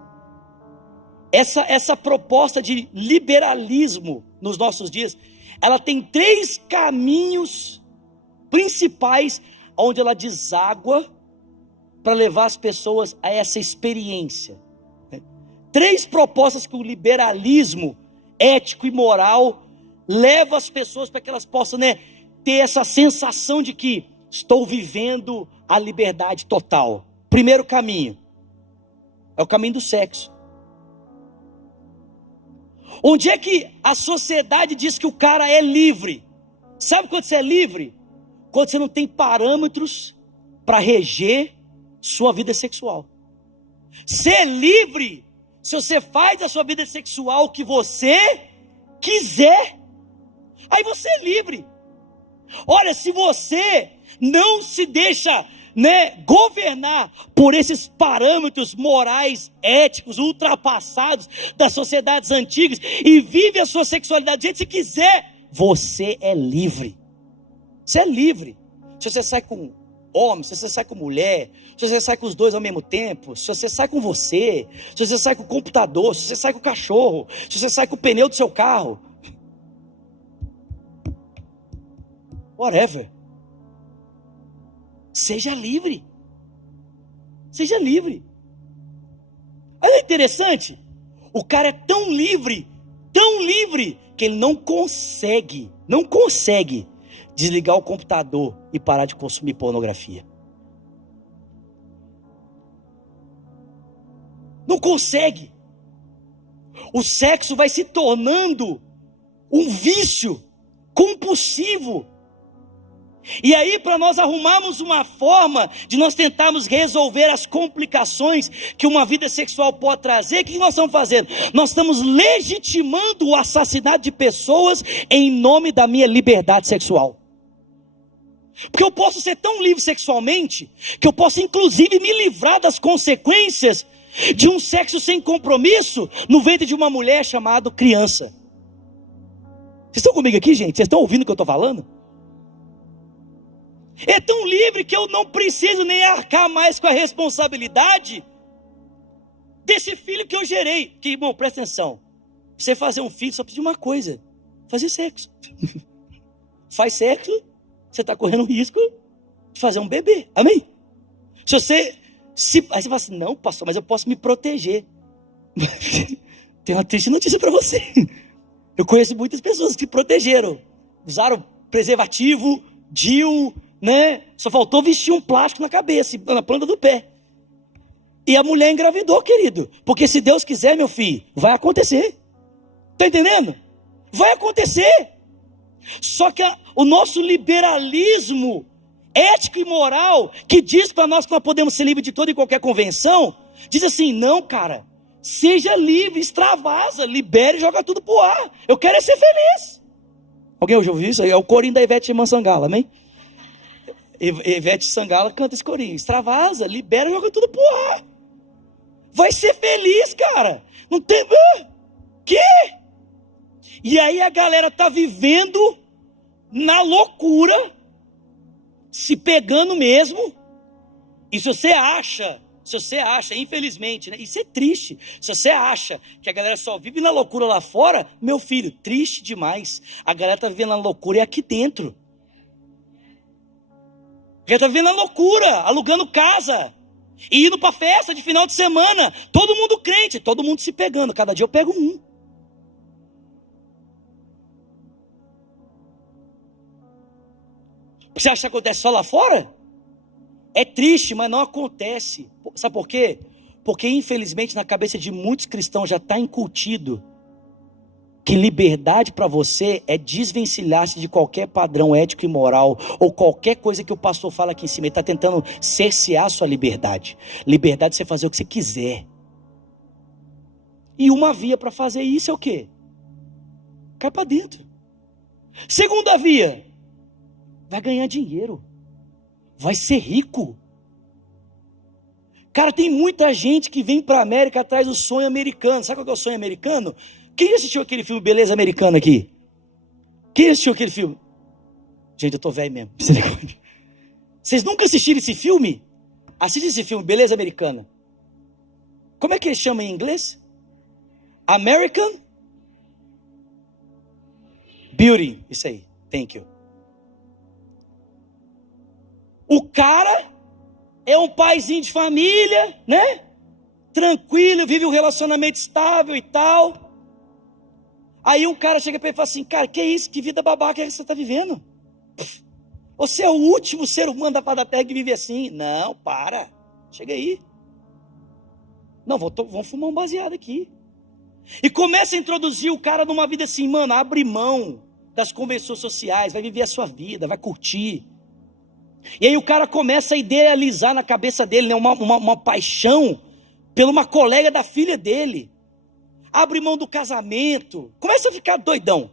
Essa proposta de liberalismo nos nossos dias, ela tem 3 caminhos principais onde ela deságua para levar as pessoas a essa experiência. 3 propostas que o liberalismo ético e moral leva as pessoas para que elas possam, né, ter essa sensação de que estou vivendo a liberdade total. Primeiro caminho é o caminho do sexo. Onde é que a sociedade diz que o cara é livre? Sabe quando você é livre? Quando você não tem parâmetros para reger sua vida sexual. Ser livre se você faz a sua vida sexual o que você quiser. Aí você é livre. Olha, se você não se deixa, né, governar por esses parâmetros morais, éticos, ultrapassados das sociedades antigas e vive a sua sexualidade do jeito que você quiser, você é livre. Você é livre. Se você sai com homem, se você sai com mulher, se você sai com os dois ao mesmo tempo, se você sai com você, se você sai com o computador, se você sai com o cachorro, se você sai com o pneu do seu carro, whatever. Seja livre. Seja livre. Olha, interessante. O cara é tão livre, que ele não consegue desligar o computador e parar de consumir pornografia. Não consegue. O sexo vai se tornando um vício compulsivo. E aí, para nós arrumarmos uma forma de nós tentarmos resolver as complicações que uma vida sexual pode trazer, o que nós estamos fazendo? Nós estamos legitimando o assassinato de pessoas em nome da minha liberdade sexual. Porque eu posso ser tão livre sexualmente, que eu posso inclusive me livrar das consequências de um sexo sem compromisso no ventre de uma mulher chamada criança. Vocês estão comigo aqui, gente? Vocês estão ouvindo o que eu estou falando? É tão livre que eu não preciso nem arcar mais com a responsabilidade desse filho que eu gerei. Que, irmão, presta atenção. Você fazer um filho só precisa de uma coisa: fazer sexo. Faz sexo, você está correndo risco de fazer um bebê. Amém? Aí você fala assim: não, pastor, mas eu posso me proteger. Tem uma triste notícia para você. Eu conheço muitas pessoas que se protegeram, usaram preservativo, DIU, né? Só faltou vestir um plástico na cabeça, na planta do pé. E a mulher engravidou, querido. Porque se Deus quiser, meu filho, vai acontecer. Tá entendendo? Vai acontecer. Só que o nosso liberalismo ético e moral, que diz para nós que nós podemos ser livres de toda e qualquer convenção, diz assim: não, cara, seja livre, extravasa, libere e joga tudo pro ar. Eu quero é ser feliz. Alguém hoje ouviu isso? É o corinho da Ivete Sangalo, amém? Ivete Sangalo canta esse corinho: extravasa, libera e joga tudo pro ar. Vai ser feliz, cara. Não tem... Quê? E aí a galera tá vivendo na loucura, se pegando mesmo. E se você acha, infelizmente, né? Isso é triste. Se você acha que a galera só vive na loucura lá fora, meu filho, triste demais. A galera tá vivendo na loucura aqui dentro. A galera tá vivendo na loucura, alugando casa e indo pra festa de final de semana. Todo mundo crente, todo mundo se pegando. Cada dia eu pego um. Você acha que acontece só lá fora? É triste, mas não acontece. Sabe por quê? Porque infelizmente na cabeça de muitos cristãos já está incutido que liberdade para você é desvencilhar-se de qualquer padrão ético e moral, ou qualquer coisa que o pastor fala aqui em cima. Ele está tentando cercear a sua liberdade. Liberdade é você fazer o que você quiser. E uma via para fazer isso é o quê? Cai para dentro. Segunda via: vai ganhar dinheiro. vai ser rico. Cara, tem muita gente que vem para a América atrás do sonho americano. Sabe qual que é o sonho americano? Quem assistiu aquele filme Beleza Americana aqui? Quem assistiu aquele filme? Gente, eu tô velho mesmo. Vocês nunca assistiram esse filme? Assiste esse filme, Beleza Americana. Como é que ele chama em inglês? American Beauty. Isso aí, thank you. O cara é um paizinho de família, né? Tranquilo, vive um relacionamento estável e tal. Aí um cara chega para ele e fala assim: cara, que isso? Que vida babaca é que você está vivendo? Você é o último ser humano da face da terra que vive assim. Não, para. Chega aí. Não, vamos fumar um baseado aqui. E começa a introduzir o cara numa vida assim, mano, abre mão das convenções sociais, vai viver a sua vida, vai curtir. E aí o cara começa a idealizar na cabeça dele, né, uma paixão por uma colega da filha dele. Abre mão do casamento, começa a ficar doidão.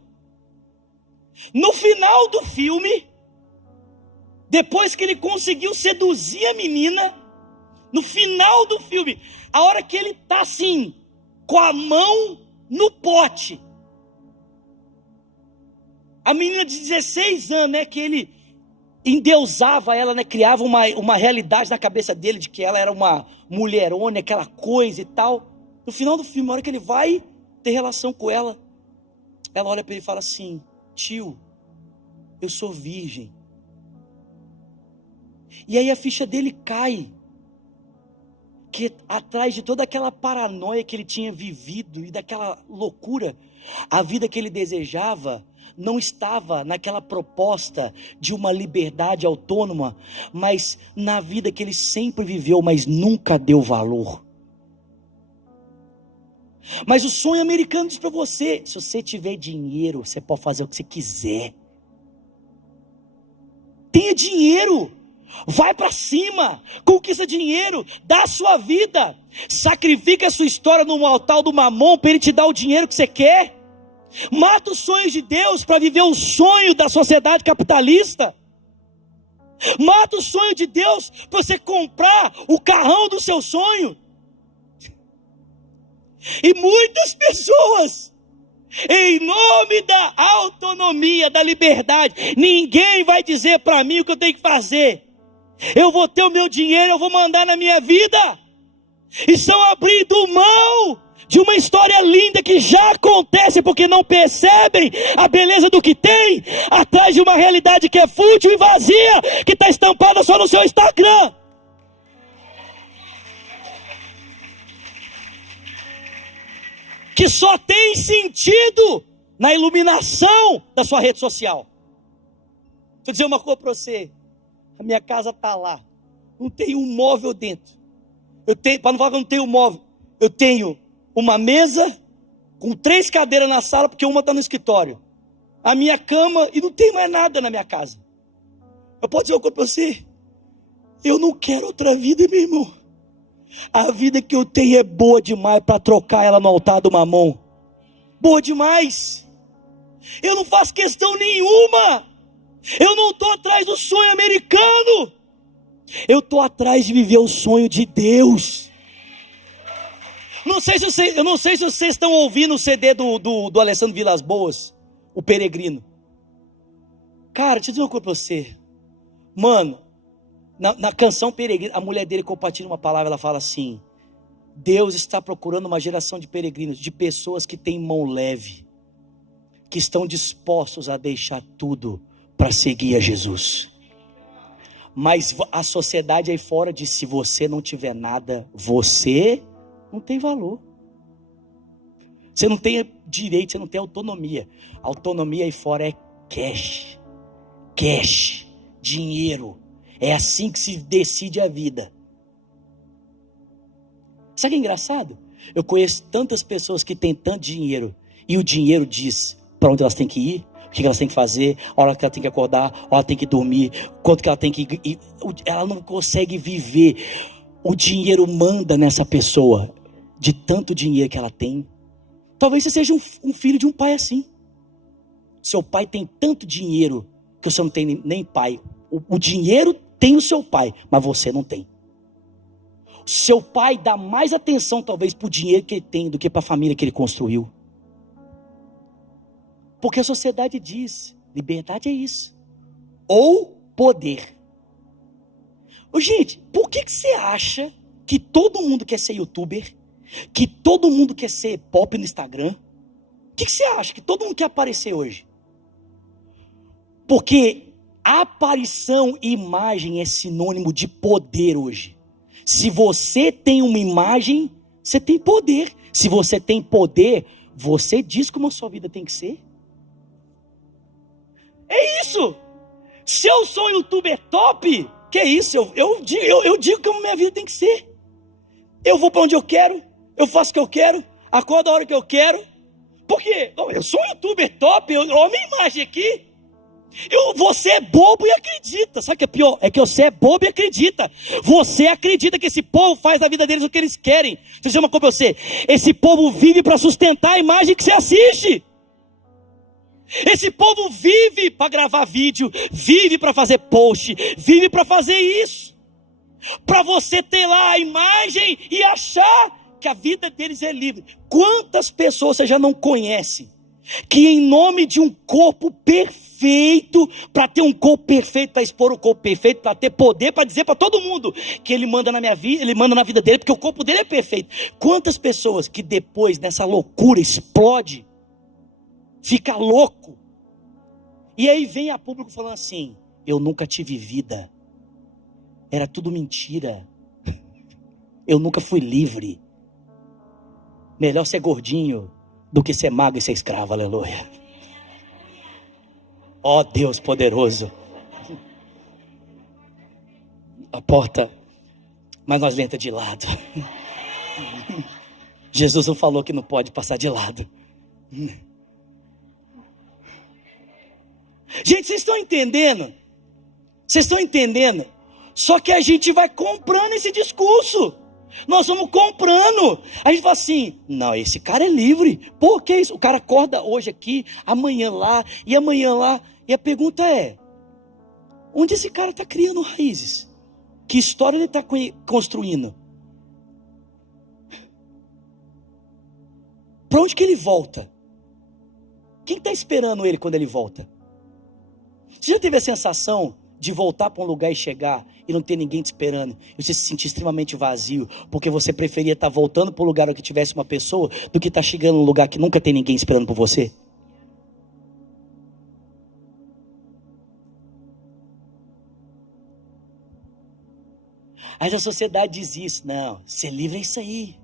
No final do filme, depois que ele conseguiu seduzir a menina, no final do filme, a hora que ele tá assim, com a mão no pote, a menina de 16 anos, né, que ele endeusava ela, né, criava uma realidade na cabeça dele, de que ela era uma mulherona, aquela coisa e tal. No final do filme, a hora que ele vai ter relação com ela, ela olha para ele e fala assim: tio, eu sou virgem. E aí a ficha dele cai, que atrás de toda aquela paranoia que ele tinha vivido e daquela loucura, a vida que ele desejava não estava naquela proposta de uma liberdade autônoma, mas na vida que ele sempre viveu, mas nunca deu valor. Mas o sonho americano diz para você: se você tiver dinheiro, você pode fazer o que você quiser. Tenha dinheiro, vai para cima, conquista dinheiro, dá a sua vida, sacrifica a sua história no altar do mamon para ele te dar o dinheiro que você quer. Mata os sonhos de Deus para viver o sonho da sociedade capitalista. Mata o sonho de Deus para você comprar o carrão do seu sonho. E muitas pessoas, em nome da autonomia, da liberdade, ninguém vai dizer para mim o que eu tenho que fazer. Eu vou ter o meu dinheiro, eu vou mandar na minha vida. Estão abrindo mão de uma história linda que já acontece, porque não percebem a beleza do que tem, atrás de uma realidade que é fútil e vazia, que está estampada só no seu Instagram. Que só tem sentido na iluminação da sua rede social. Deixa eu dizer uma coisa para você: a minha casa está lá, não tem um móvel dentro. Eu tenho, para não falar que eu não tenho móvel, eu tenho uma mesa com 3 cadeiras na sala, porque uma está no escritório, a minha cama, e não tem mais nada na minha casa. Eu posso dizer uma coisa para você: eu não quero outra vida, meu irmão. A vida que eu tenho é boa demais para trocar ela no altar do mamon. Boa demais. Eu não faço questão nenhuma. Eu não estou atrás do sonho americano. Eu estou atrás de viver o sonho de Deus. Eu não sei se vocês estão ouvindo o CD do Alessandro Vilas Boas, O Peregrino. Cara, deixa eu dizer uma coisa para você. Mano, na canção Peregrino, a mulher dele compartilha uma palavra, ela fala assim: Deus está procurando uma geração de peregrinos, de pessoas que têm mão leve, que estão dispostos a deixar tudo para seguir a Jesus. Mas a sociedade aí fora diz: se você não tiver nada, você não tem valor. Você não tem direito, você não tem autonomia. A autonomia aí fora é cash, dinheiro. É assim que se decide a vida. Sabe o que é engraçado? Eu conheço tantas pessoas que têm tanto dinheiro, e o dinheiro diz para onde elas têm que ir, o que elas têm que fazer, a hora que ela tem que acordar, a hora que ela tem que dormir, quanto que ela tem que ir. Ela não consegue viver. O dinheiro manda nessa pessoa, de tanto dinheiro que ela tem. Talvez você seja um filho de um pai assim. Seu pai tem tanto dinheiro que você não tem nem pai. O dinheiro tem o seu pai, mas você não tem. Seu pai dá mais atenção talvez para o dinheiro que ele tem do que para a família que ele construiu. Porque a sociedade diz, liberdade é isso. Ou poder. Ô, gente, por que você acha que todo mundo quer ser youtuber? Que todo mundo quer ser pop no Instagram? O que você acha que todo mundo quer aparecer hoje? Porque aparição e imagem é sinônimo de poder hoje. Se você tem uma imagem, você tem poder. Se você tem poder, você diz como a sua vida tem que ser. É isso. Se eu sou um youtuber top, que é isso? Eu digo como minha vida tem que ser. Eu vou para onde eu quero, eu faço o que eu quero, acordo a hora que eu quero. Por quê? Eu sou um youtuber top, olha a minha imagem aqui. Você é bobo e acredita. Sabe o que é pior? É que você é bobo e acredita. Você acredita que esse povo faz da vida deles o que eles querem. Deixa eu dizer uma coisa pra você. Esse povo vive para sustentar a imagem que você assiste. Esse povo vive para gravar vídeo, vive para fazer post, vive para fazer isso. Para você ter lá a imagem e achar que a vida deles é livre. Quantas pessoas você já não conhece que em nome de um corpo perfeito, para ter um corpo perfeito, para expor o corpo perfeito, para ter poder, para dizer para todo mundo que ele manda na minha vida, ele manda na vida dele, porque o corpo dele é perfeito. Quantas pessoas que depois nessa loucura explode, fica louco, e aí vem a público falando assim: eu nunca tive vida, era tudo mentira, eu nunca fui livre, melhor ser gordinho do que ser magro e ser escravo, aleluia. Ó Deus poderoso. A porta mais nós lenta de lado. Jesus não falou que não pode passar de lado. Gente, vocês estão entendendo? Vocês estão entendendo? Só que a gente vai comprando esse discurso. Nós vamos comprando. A gente fala assim: não, esse cara é livre. Por que isso? O cara acorda hoje aqui, amanhã lá e amanhã lá. E a pergunta é: onde esse cara está criando raízes? Que história ele está construindo? Para onde que ele volta? Quem está esperando ele quando ele volta? Você já teve a sensação de voltar para um lugar e chegar e não ter ninguém te esperando, e você se sentir extremamente vazio, porque você preferia estar voltando para o lugar onde tivesse uma pessoa, do que estar chegando num lugar que nunca tem ninguém esperando por você? Mas a sociedade diz isso: não, ser livre é isso aí.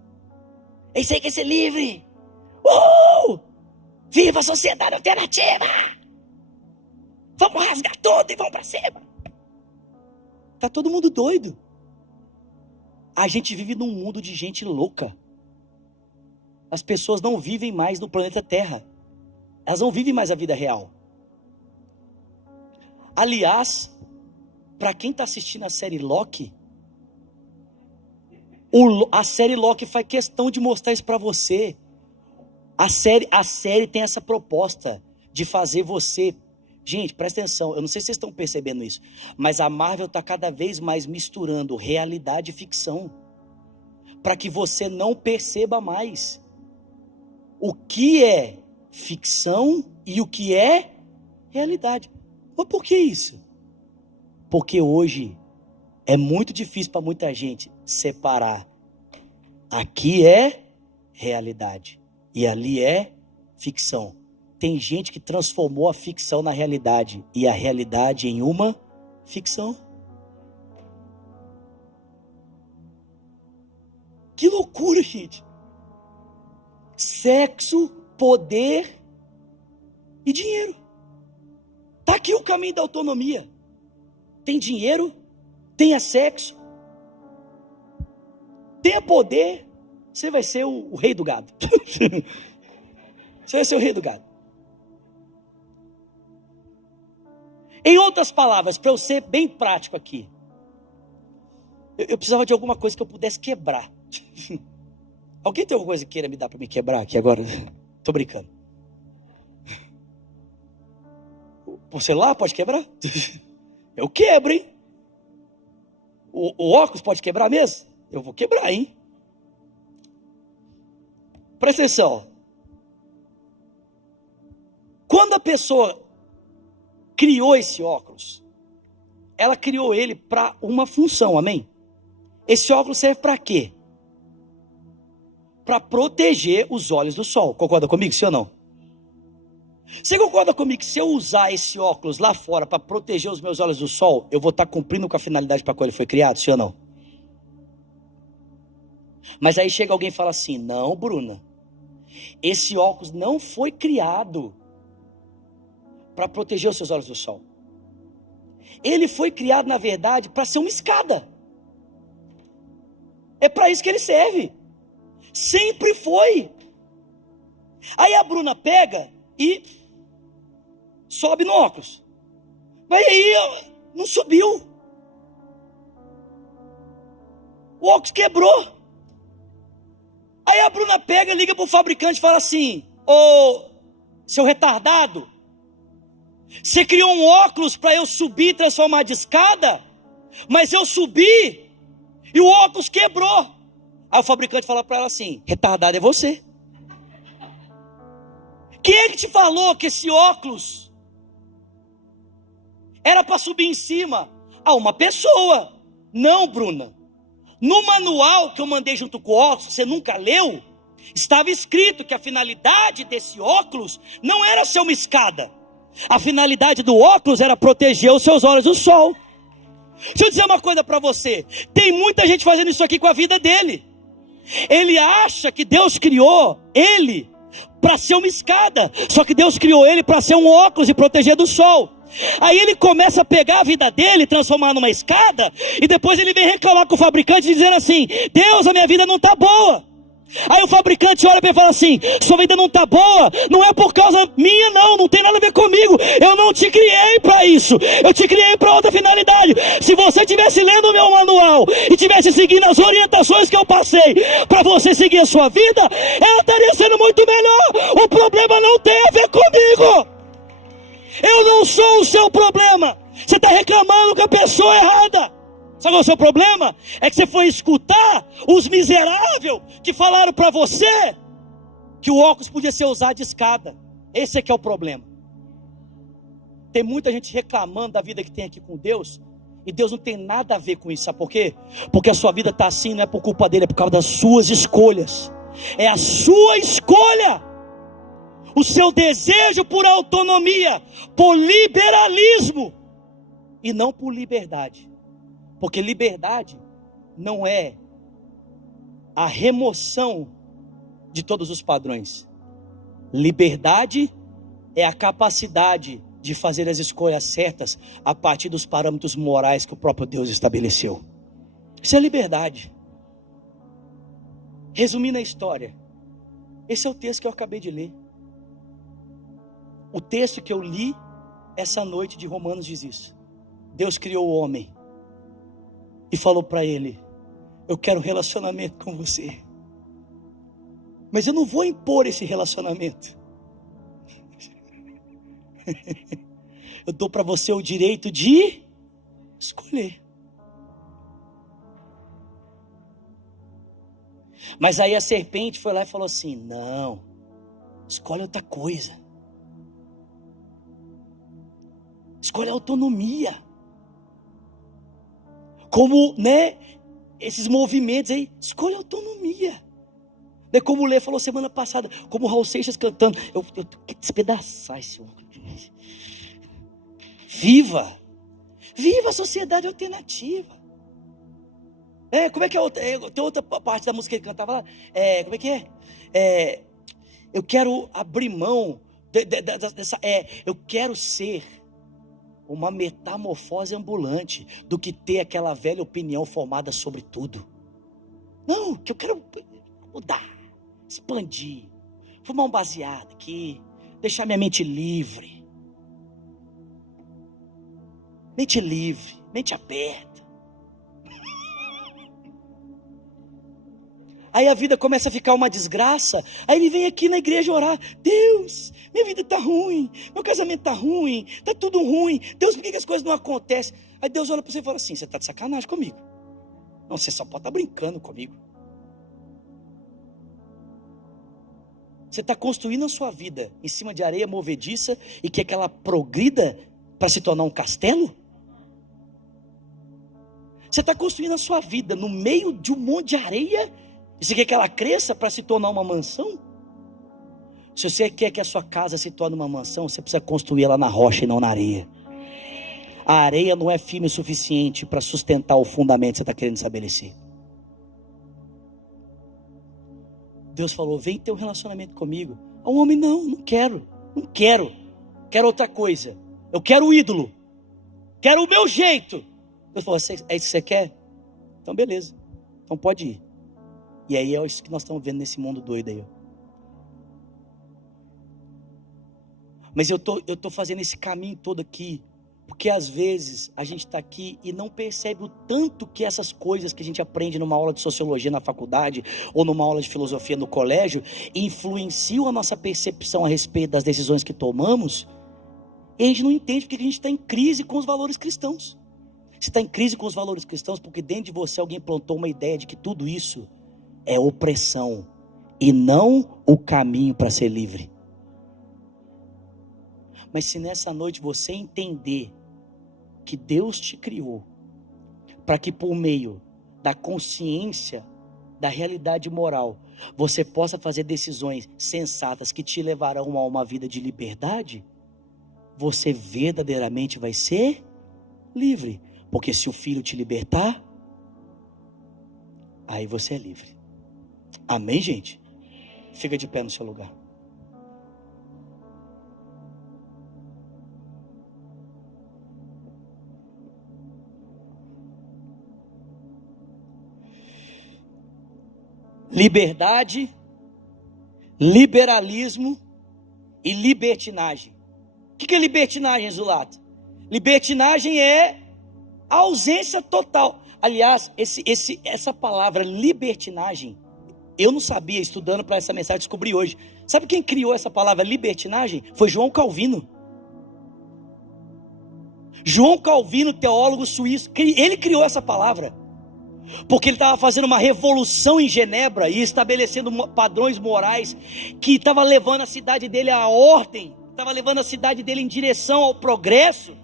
É isso aí que é ser livre. Viva a sociedade alternativa! Vamos rasgar tudo e vamos para cima. Tá todo mundo doido. A gente vive num mundo de gente louca. As pessoas não vivem mais no planeta Terra. Elas não vivem mais a vida real. Aliás, para quem está assistindo a série Loki, a série Loki faz questão de mostrar isso para você. A série tem essa proposta de fazer você... Gente, presta atenção, eu não sei se vocês estão percebendo isso, mas a Marvel está cada vez mais misturando realidade e ficção, para que você não perceba mais o que é ficção e o que é realidade. Mas por que isso? Porque hoje é muito difícil para muita gente separar. Aqui é realidade e ali é ficção. Tem gente que transformou a ficção na realidade e a realidade em uma ficção. Que loucura, gente. Sexo, poder e dinheiro. Tá aqui o caminho da autonomia. Tem dinheiro, tenha sexo, tenha poder, você vai ser o rei do gado. Você vai ser o rei do gado. Em outras palavras, para eu ser bem prático aqui, eu precisava de alguma coisa que eu pudesse quebrar. Alguém tem alguma coisa que queira me dar para me quebrar aqui agora? Tô brincando. O celular pode quebrar? Eu quebro, hein? O óculos pode quebrar mesmo? Eu vou quebrar, hein? Presta atenção. Quando a pessoa criou esse óculos, ela criou ele para uma função, amém? Esse óculos serve para quê? Para proteger os olhos do sol. Concorda comigo, sim ou não? Você concorda comigo que se eu usar esse óculos lá fora para proteger os meus olhos do sol, eu vou estar cumprindo com a finalidade para a qual ele foi criado, sim ou não? Mas aí chega alguém e fala assim: não, Bruna, esse óculos não foi criado para proteger os seus olhos do sol. Ele foi criado, na verdade, para ser uma escada. É para isso que ele serve. Sempre foi. Aí a Bruna pega e sobe no óculos. Mas aí não subiu. O óculos quebrou. Aí a Bruna pega, liga para o fabricante e fala assim: ô, seu retardado, você criou um óculos para eu subir e transformar de escada, mas eu subi e o óculos quebrou. Aí o fabricante fala para ela assim: retardado é você. Quem é que te falou que esse óculos era para subir em cima? Uma pessoa. Não, Bruna. No manual que eu mandei junto com o óculos, você nunca leu? Estava escrito que a finalidade desse óculos não era ser uma escada. A finalidade do óculos era proteger os seus olhos do sol. Deixa eu dizer uma coisa para você. Tem muita gente fazendo isso aqui com a vida dele. Ele acha que Deus criou ele para ser uma escada. Só que Deus criou ele para ser um óculos e proteger do sol. Aí ele começa a pegar a vida dele, transformar numa escada, e depois ele vem reclamar com o fabricante dizendo assim: Deus, a minha vida não está boa. Aí o fabricante olha para ele e fala assim: sua vida não está boa, não é por causa minha, não tem nada a ver comigo. Eu não te criei para isso, eu te criei para outra finalidade. Se você estivesse lendo o meu manual e estivesse seguindo as orientações que eu passei para você seguir a sua vida, ela estaria sendo muito melhor. O problema não tem a ver comigo. Eu não sou o seu problema. Você está reclamando com a pessoa errada. Sabe qual é o seu problema? É que você foi escutar os miseráveis que falaram para você que o óculos podia ser usado de escada. Esse é que é o problema. Tem muita gente reclamando da vida que tem aqui com Deus, e Deus não tem nada a ver com isso. Sabe por quê? Porque a sua vida está assim, não é por culpa dele, é por causa das suas escolhas. É a sua escolha. O seu desejo por autonomia, por liberalismo, e não por liberdade. Porque liberdade não é a remoção de todos os padrões. Liberdade é a capacidade de fazer as escolhas certas a partir dos parâmetros morais que o próprio Deus estabeleceu. Isso é liberdade. Resumindo a história, esse é o texto que eu acabei de ler. O texto que eu li essa noite de Romanos diz isso. Deus criou o homem e falou para ele: eu quero um relacionamento com você, mas eu não vou impor esse relacionamento. Eu dou para você o direito de escolher. Mas aí a serpente foi lá e falou assim: não, escolhe outra coisa. Escolhe a autonomia. Como, esses movimentos aí, escolhe a autonomia. É como o Lê falou semana passada, como o Raul Seixas cantando, eu tenho que despedaçar esse homem. Viva a sociedade alternativa. Como é que é? Tem outra parte da música que ele cantava lá. Como é que é? Eu quero abrir mão dessa. Eu quero ser uma metamorfose ambulante do que ter aquela velha opinião formada sobre tudo. Não, que eu quero mudar, expandir, fumar um baseado aqui, deixar minha mente livre. Mente livre, mente aberta. Aí a vida começa a ficar uma desgraça. Aí ele vem aqui na igreja orar: Deus, minha vida está ruim, meu casamento está ruim, está tudo ruim. Deus, por que as coisas não acontecem? Aí Deus olha para você e fala assim: você está de sacanagem comigo. Não, você só pode estar brincando comigo. Você está construindo a sua vida em cima de areia movediça e quer que ela progrida para se tornar um castelo? Você está construindo a sua vida no meio de um monte de areia e você quer que ela cresça para se tornar uma mansão? Se você quer que a sua casa se torne uma mansão, você precisa construir ela na rocha e não na areia. A areia não é firme o suficiente para sustentar o fundamento que você está querendo estabelecer. Deus falou, vem ter um relacionamento comigo. O homem, não quero. Quero outra coisa. Eu quero o ídolo. Quero o meu jeito. Deus falou, é isso que você quer? Então beleza, então pode ir. E aí é isso que nós estamos vendo nesse mundo doido aí. Mas eu tô fazendo esse caminho todo aqui, porque às vezes a gente está aqui e não percebe o tanto que essas coisas que a gente aprende numa aula de sociologia na faculdade, ou numa aula de filosofia no colégio, influenciam a nossa percepção a respeito das decisões que tomamos, e a gente não entende porque a gente está em crise com os valores cristãos. Você está em crise com os valores cristãos porque dentro de você alguém plantou uma ideia de que tudo isso é opressão e não o caminho para ser livre. Mas se nessa noite você entender que Deus te criou para que por meio da consciência, da realidade moral, você possa fazer decisões sensatas que te levarão a uma vida de liberdade, você verdadeiramente vai ser livre. Porque se o Filho te libertar, aí você é livre. Amém, gente? Fica de pé no seu lugar. Liberdade, liberalismo e libertinagem. O que é libertinagem, Zulato? Libertinagem é a ausência total. Aliás, essa palavra libertinagem, eu não sabia, estudando para essa mensagem, descobri hoje. Sabe quem criou essa palavra libertinagem? Foi João Calvino. João Calvino, teólogo suíço, ele criou essa palavra. Porque ele estava fazendo uma revolução em Genebra e estabelecendo padrões morais que estava levando a cidade dele à ordem, estava levando a cidade dele em direção ao progresso.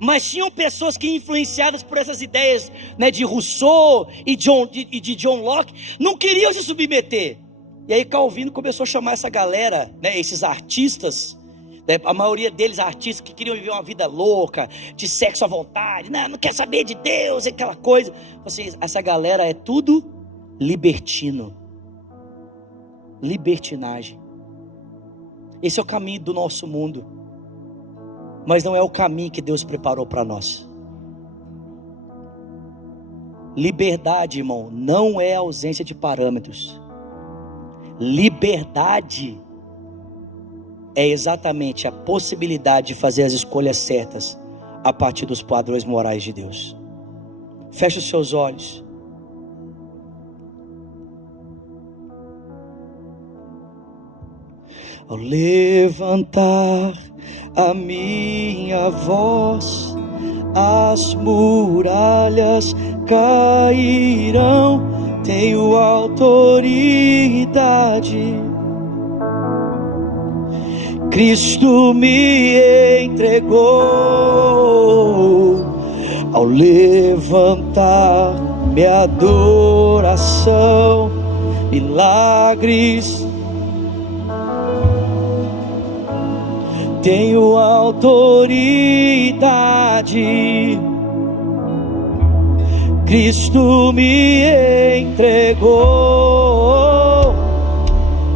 Mas tinham pessoas que, influenciadas por essas ideias, né, de Rousseau e de John Locke, não queriam se submeter. E aí Calvino começou a chamar essa galera, né, esses artistas, né, a maioria deles artistas que queriam viver uma vida louca, de sexo à vontade, não quer saber de Deus, aquela coisa. Essa galera é tudo libertino, libertinagem. Esse é o caminho do nosso mundo, mas não é o caminho que Deus preparou para nós. Liberdade, irmão, não é ausência de parâmetros. Liberdade é exatamente a possibilidade de fazer as escolhas certas a partir dos padrões morais de Deus. Feche os seus olhos. Ao levantar a minha voz, as muralhas cairão. Tenho autoridade. Cristo me entregou. Ao levantar minha adoração, milagres. Tenho autoridade. Cristo me entregou.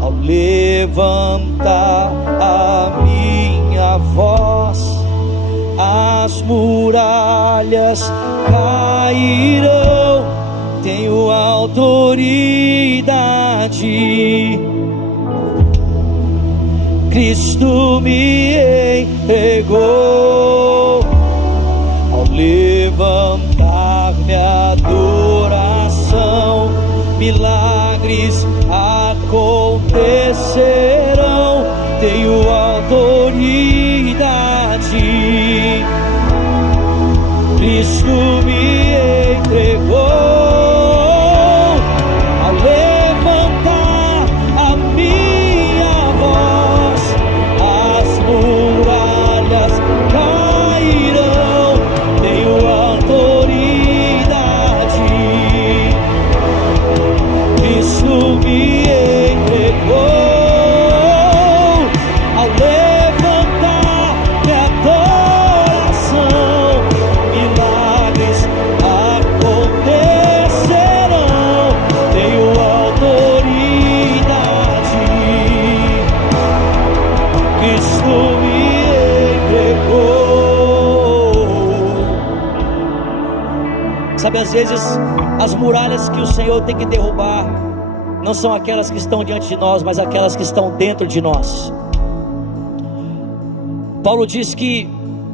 Ao levantar a minha voz, as muralhas cairão. Tenho autoridade. Cristo me entregou. Ao levantar minha adoração, milagres acontecerão. Tenho autoridade. Cristo me entregou. Sabe, às vezes as muralhas que o Senhor tem que derrubar não são aquelas que estão diante de nós, mas aquelas que estão dentro de nós. Paulo diz que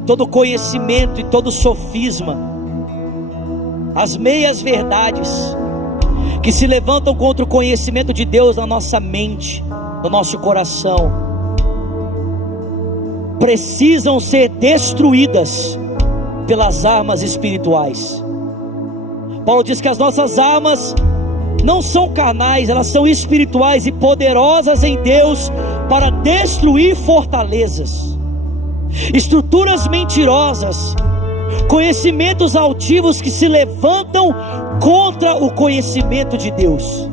todo conhecimento e todo sofisma, as meias verdades que se levantam contra o conhecimento de Deus na nossa mente, no nosso coração, precisam ser destruídas pelas armas espirituais. Paulo diz que as nossas armas não são carnais, elas são espirituais e poderosas em Deus para destruir fortalezas, estruturas mentirosas, conhecimentos altivos que se levantam contra o conhecimento de Deus.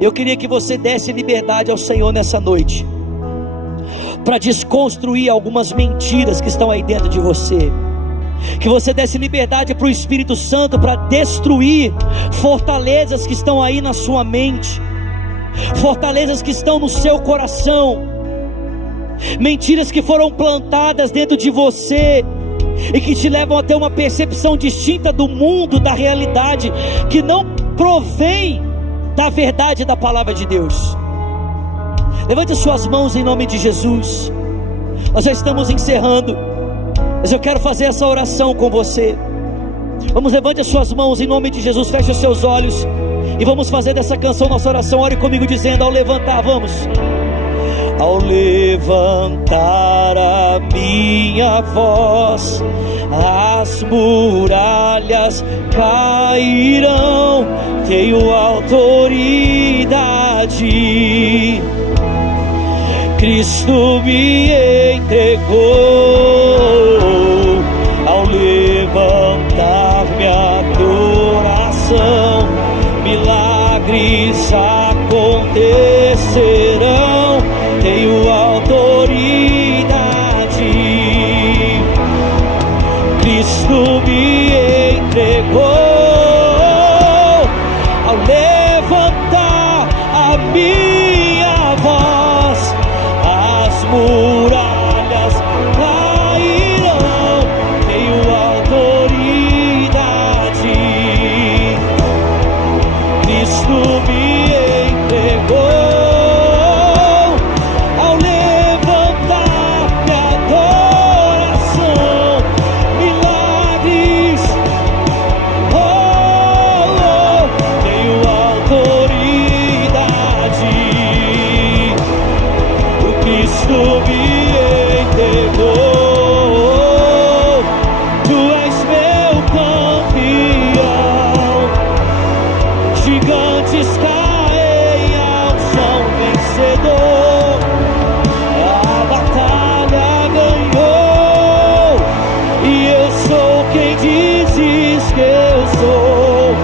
Eu queria que você desse liberdade ao Senhor nessa noite, para desconstruir algumas mentiras que estão aí dentro de você. Que você desse liberdade para o Espírito Santo, para destruir fortalezas que estão aí na sua mente, fortalezas que estão no seu coração, mentiras que foram plantadas dentro de você e que te levam a ter uma percepção distinta do mundo, da realidade, que não provém da verdade da palavra de Deus. Levante suas mãos em nome de Jesus. Nós já estamos encerrando, mas eu quero fazer essa oração com você. Vamos, levante as suas mãos em nome de Jesus, feche os seus olhos e vamos fazer dessa canção nossa oração. Ore comigo dizendo: ao levantar, vamos. Ao levantar a minha voz, as muralhas cairão. Tenho autoridade, Cristo me entregou. Ao levantar minha adoração, milagres acontecerão. Tenho autoridade, Cristo me entregou. Ao levantar a minha voz, as muralhas cairão. Tenho autoridade, Cristo me entregou. Ao levantar minha adoração, milagres, tenho autoridade, o Cristo me entregou. Tu és meu campeão, gigantes caem ao chão, vencedor. A batalha ganhou e eu sou quem dizes que eu sou.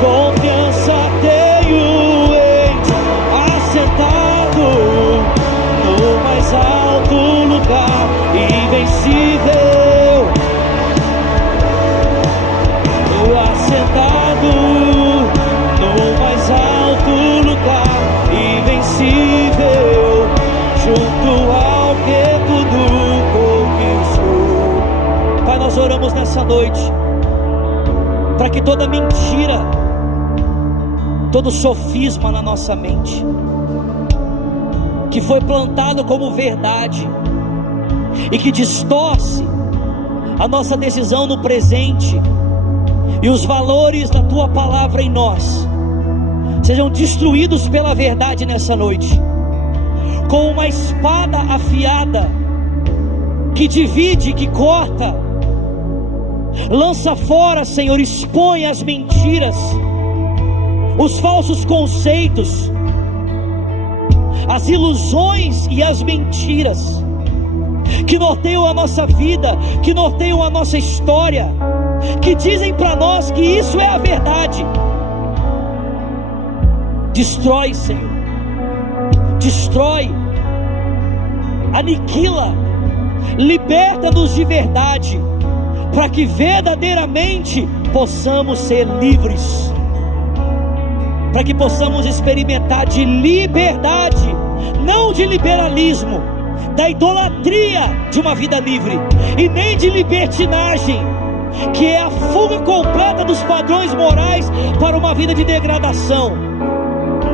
Confiança tenho em ti, assentado no mais alto lugar, invencível. Eu assentado no mais alto lugar, invencível, junto ao que tudo conquistou. Pai, nós oramos nessa noite para que toda mentira, todo sofisma na nossa mente, que foi plantado como verdade e que distorce a nossa decisão no presente e os valores da Tua palavra em nós, sejam destruídos pela verdade nessa noite, com uma espada afiada, que divide, que corta. Lança fora, Senhor, expõe as mentiras, os falsos conceitos, as ilusões e as mentiras que norteiam a nossa vida, que norteiam a nossa história, que dizem para nós que isso é a verdade. Destrói, Senhor, destrói, aniquila, liberta-nos de verdade, para que verdadeiramente possamos ser livres, para que possamos experimentar de liberdade, não de liberalismo, da idolatria de uma vida livre, e nem de libertinagem, que é a fuga completa dos padrões morais para uma vida de degradação,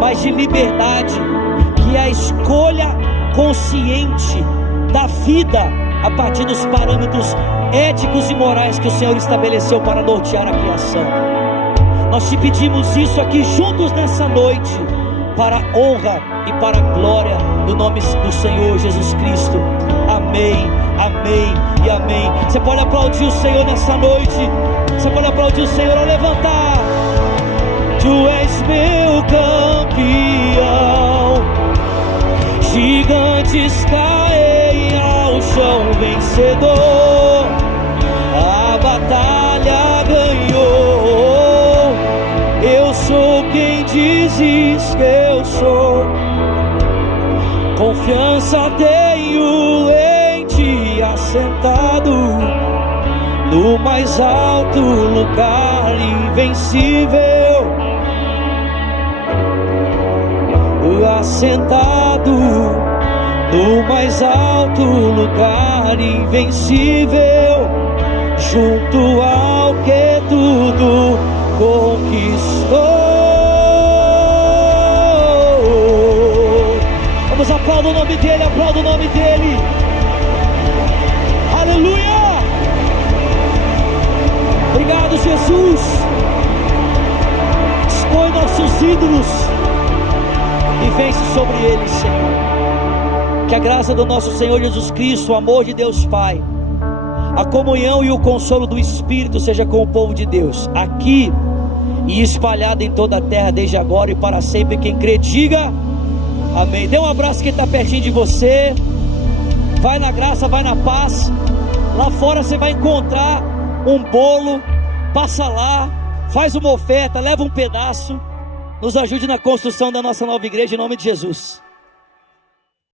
mas de liberdade, que é a escolha consciente da vida a partir dos parâmetros éticos e morais que o Senhor estabeleceu para nortear a criação. Nós te pedimos isso aqui juntos nessa noite, para a honra e para a glória do nome do Senhor Jesus Cristo. Amém, amém e amém. Você pode aplaudir o Senhor nessa noite. Você pode aplaudir o Senhor ao levantar. Tu és meu campeão, gigantes caem ao chão, vencedor, a batalha ganhou. Eu sou quem dizes que eu sou, confiança tenho em ti, assentado no mais alto lugar, invencível, assentado no mais alto lugar, invencível, junto ao que tudo conquistou. Vamos aplaudir o nome dele, aplaudir o nome dele. Aleluia! Obrigado, Jesus. Expõe nossos ídolos e vence sobre eles, Senhor. Que a graça do nosso Senhor Jesus Cristo, o amor de Deus Pai, a comunhão e o consolo do Espírito seja com o povo de Deus, aqui e espalhado em toda a terra, desde agora e para sempre. Quem crê, diga amém. Dê um abraço quem está pertinho de você. Vai na graça, vai na paz. Lá fora você vai encontrar um bolo. Passa lá, faz uma oferta, leva um pedaço. Nos ajude na construção da nossa nova igreja, em nome de Jesus.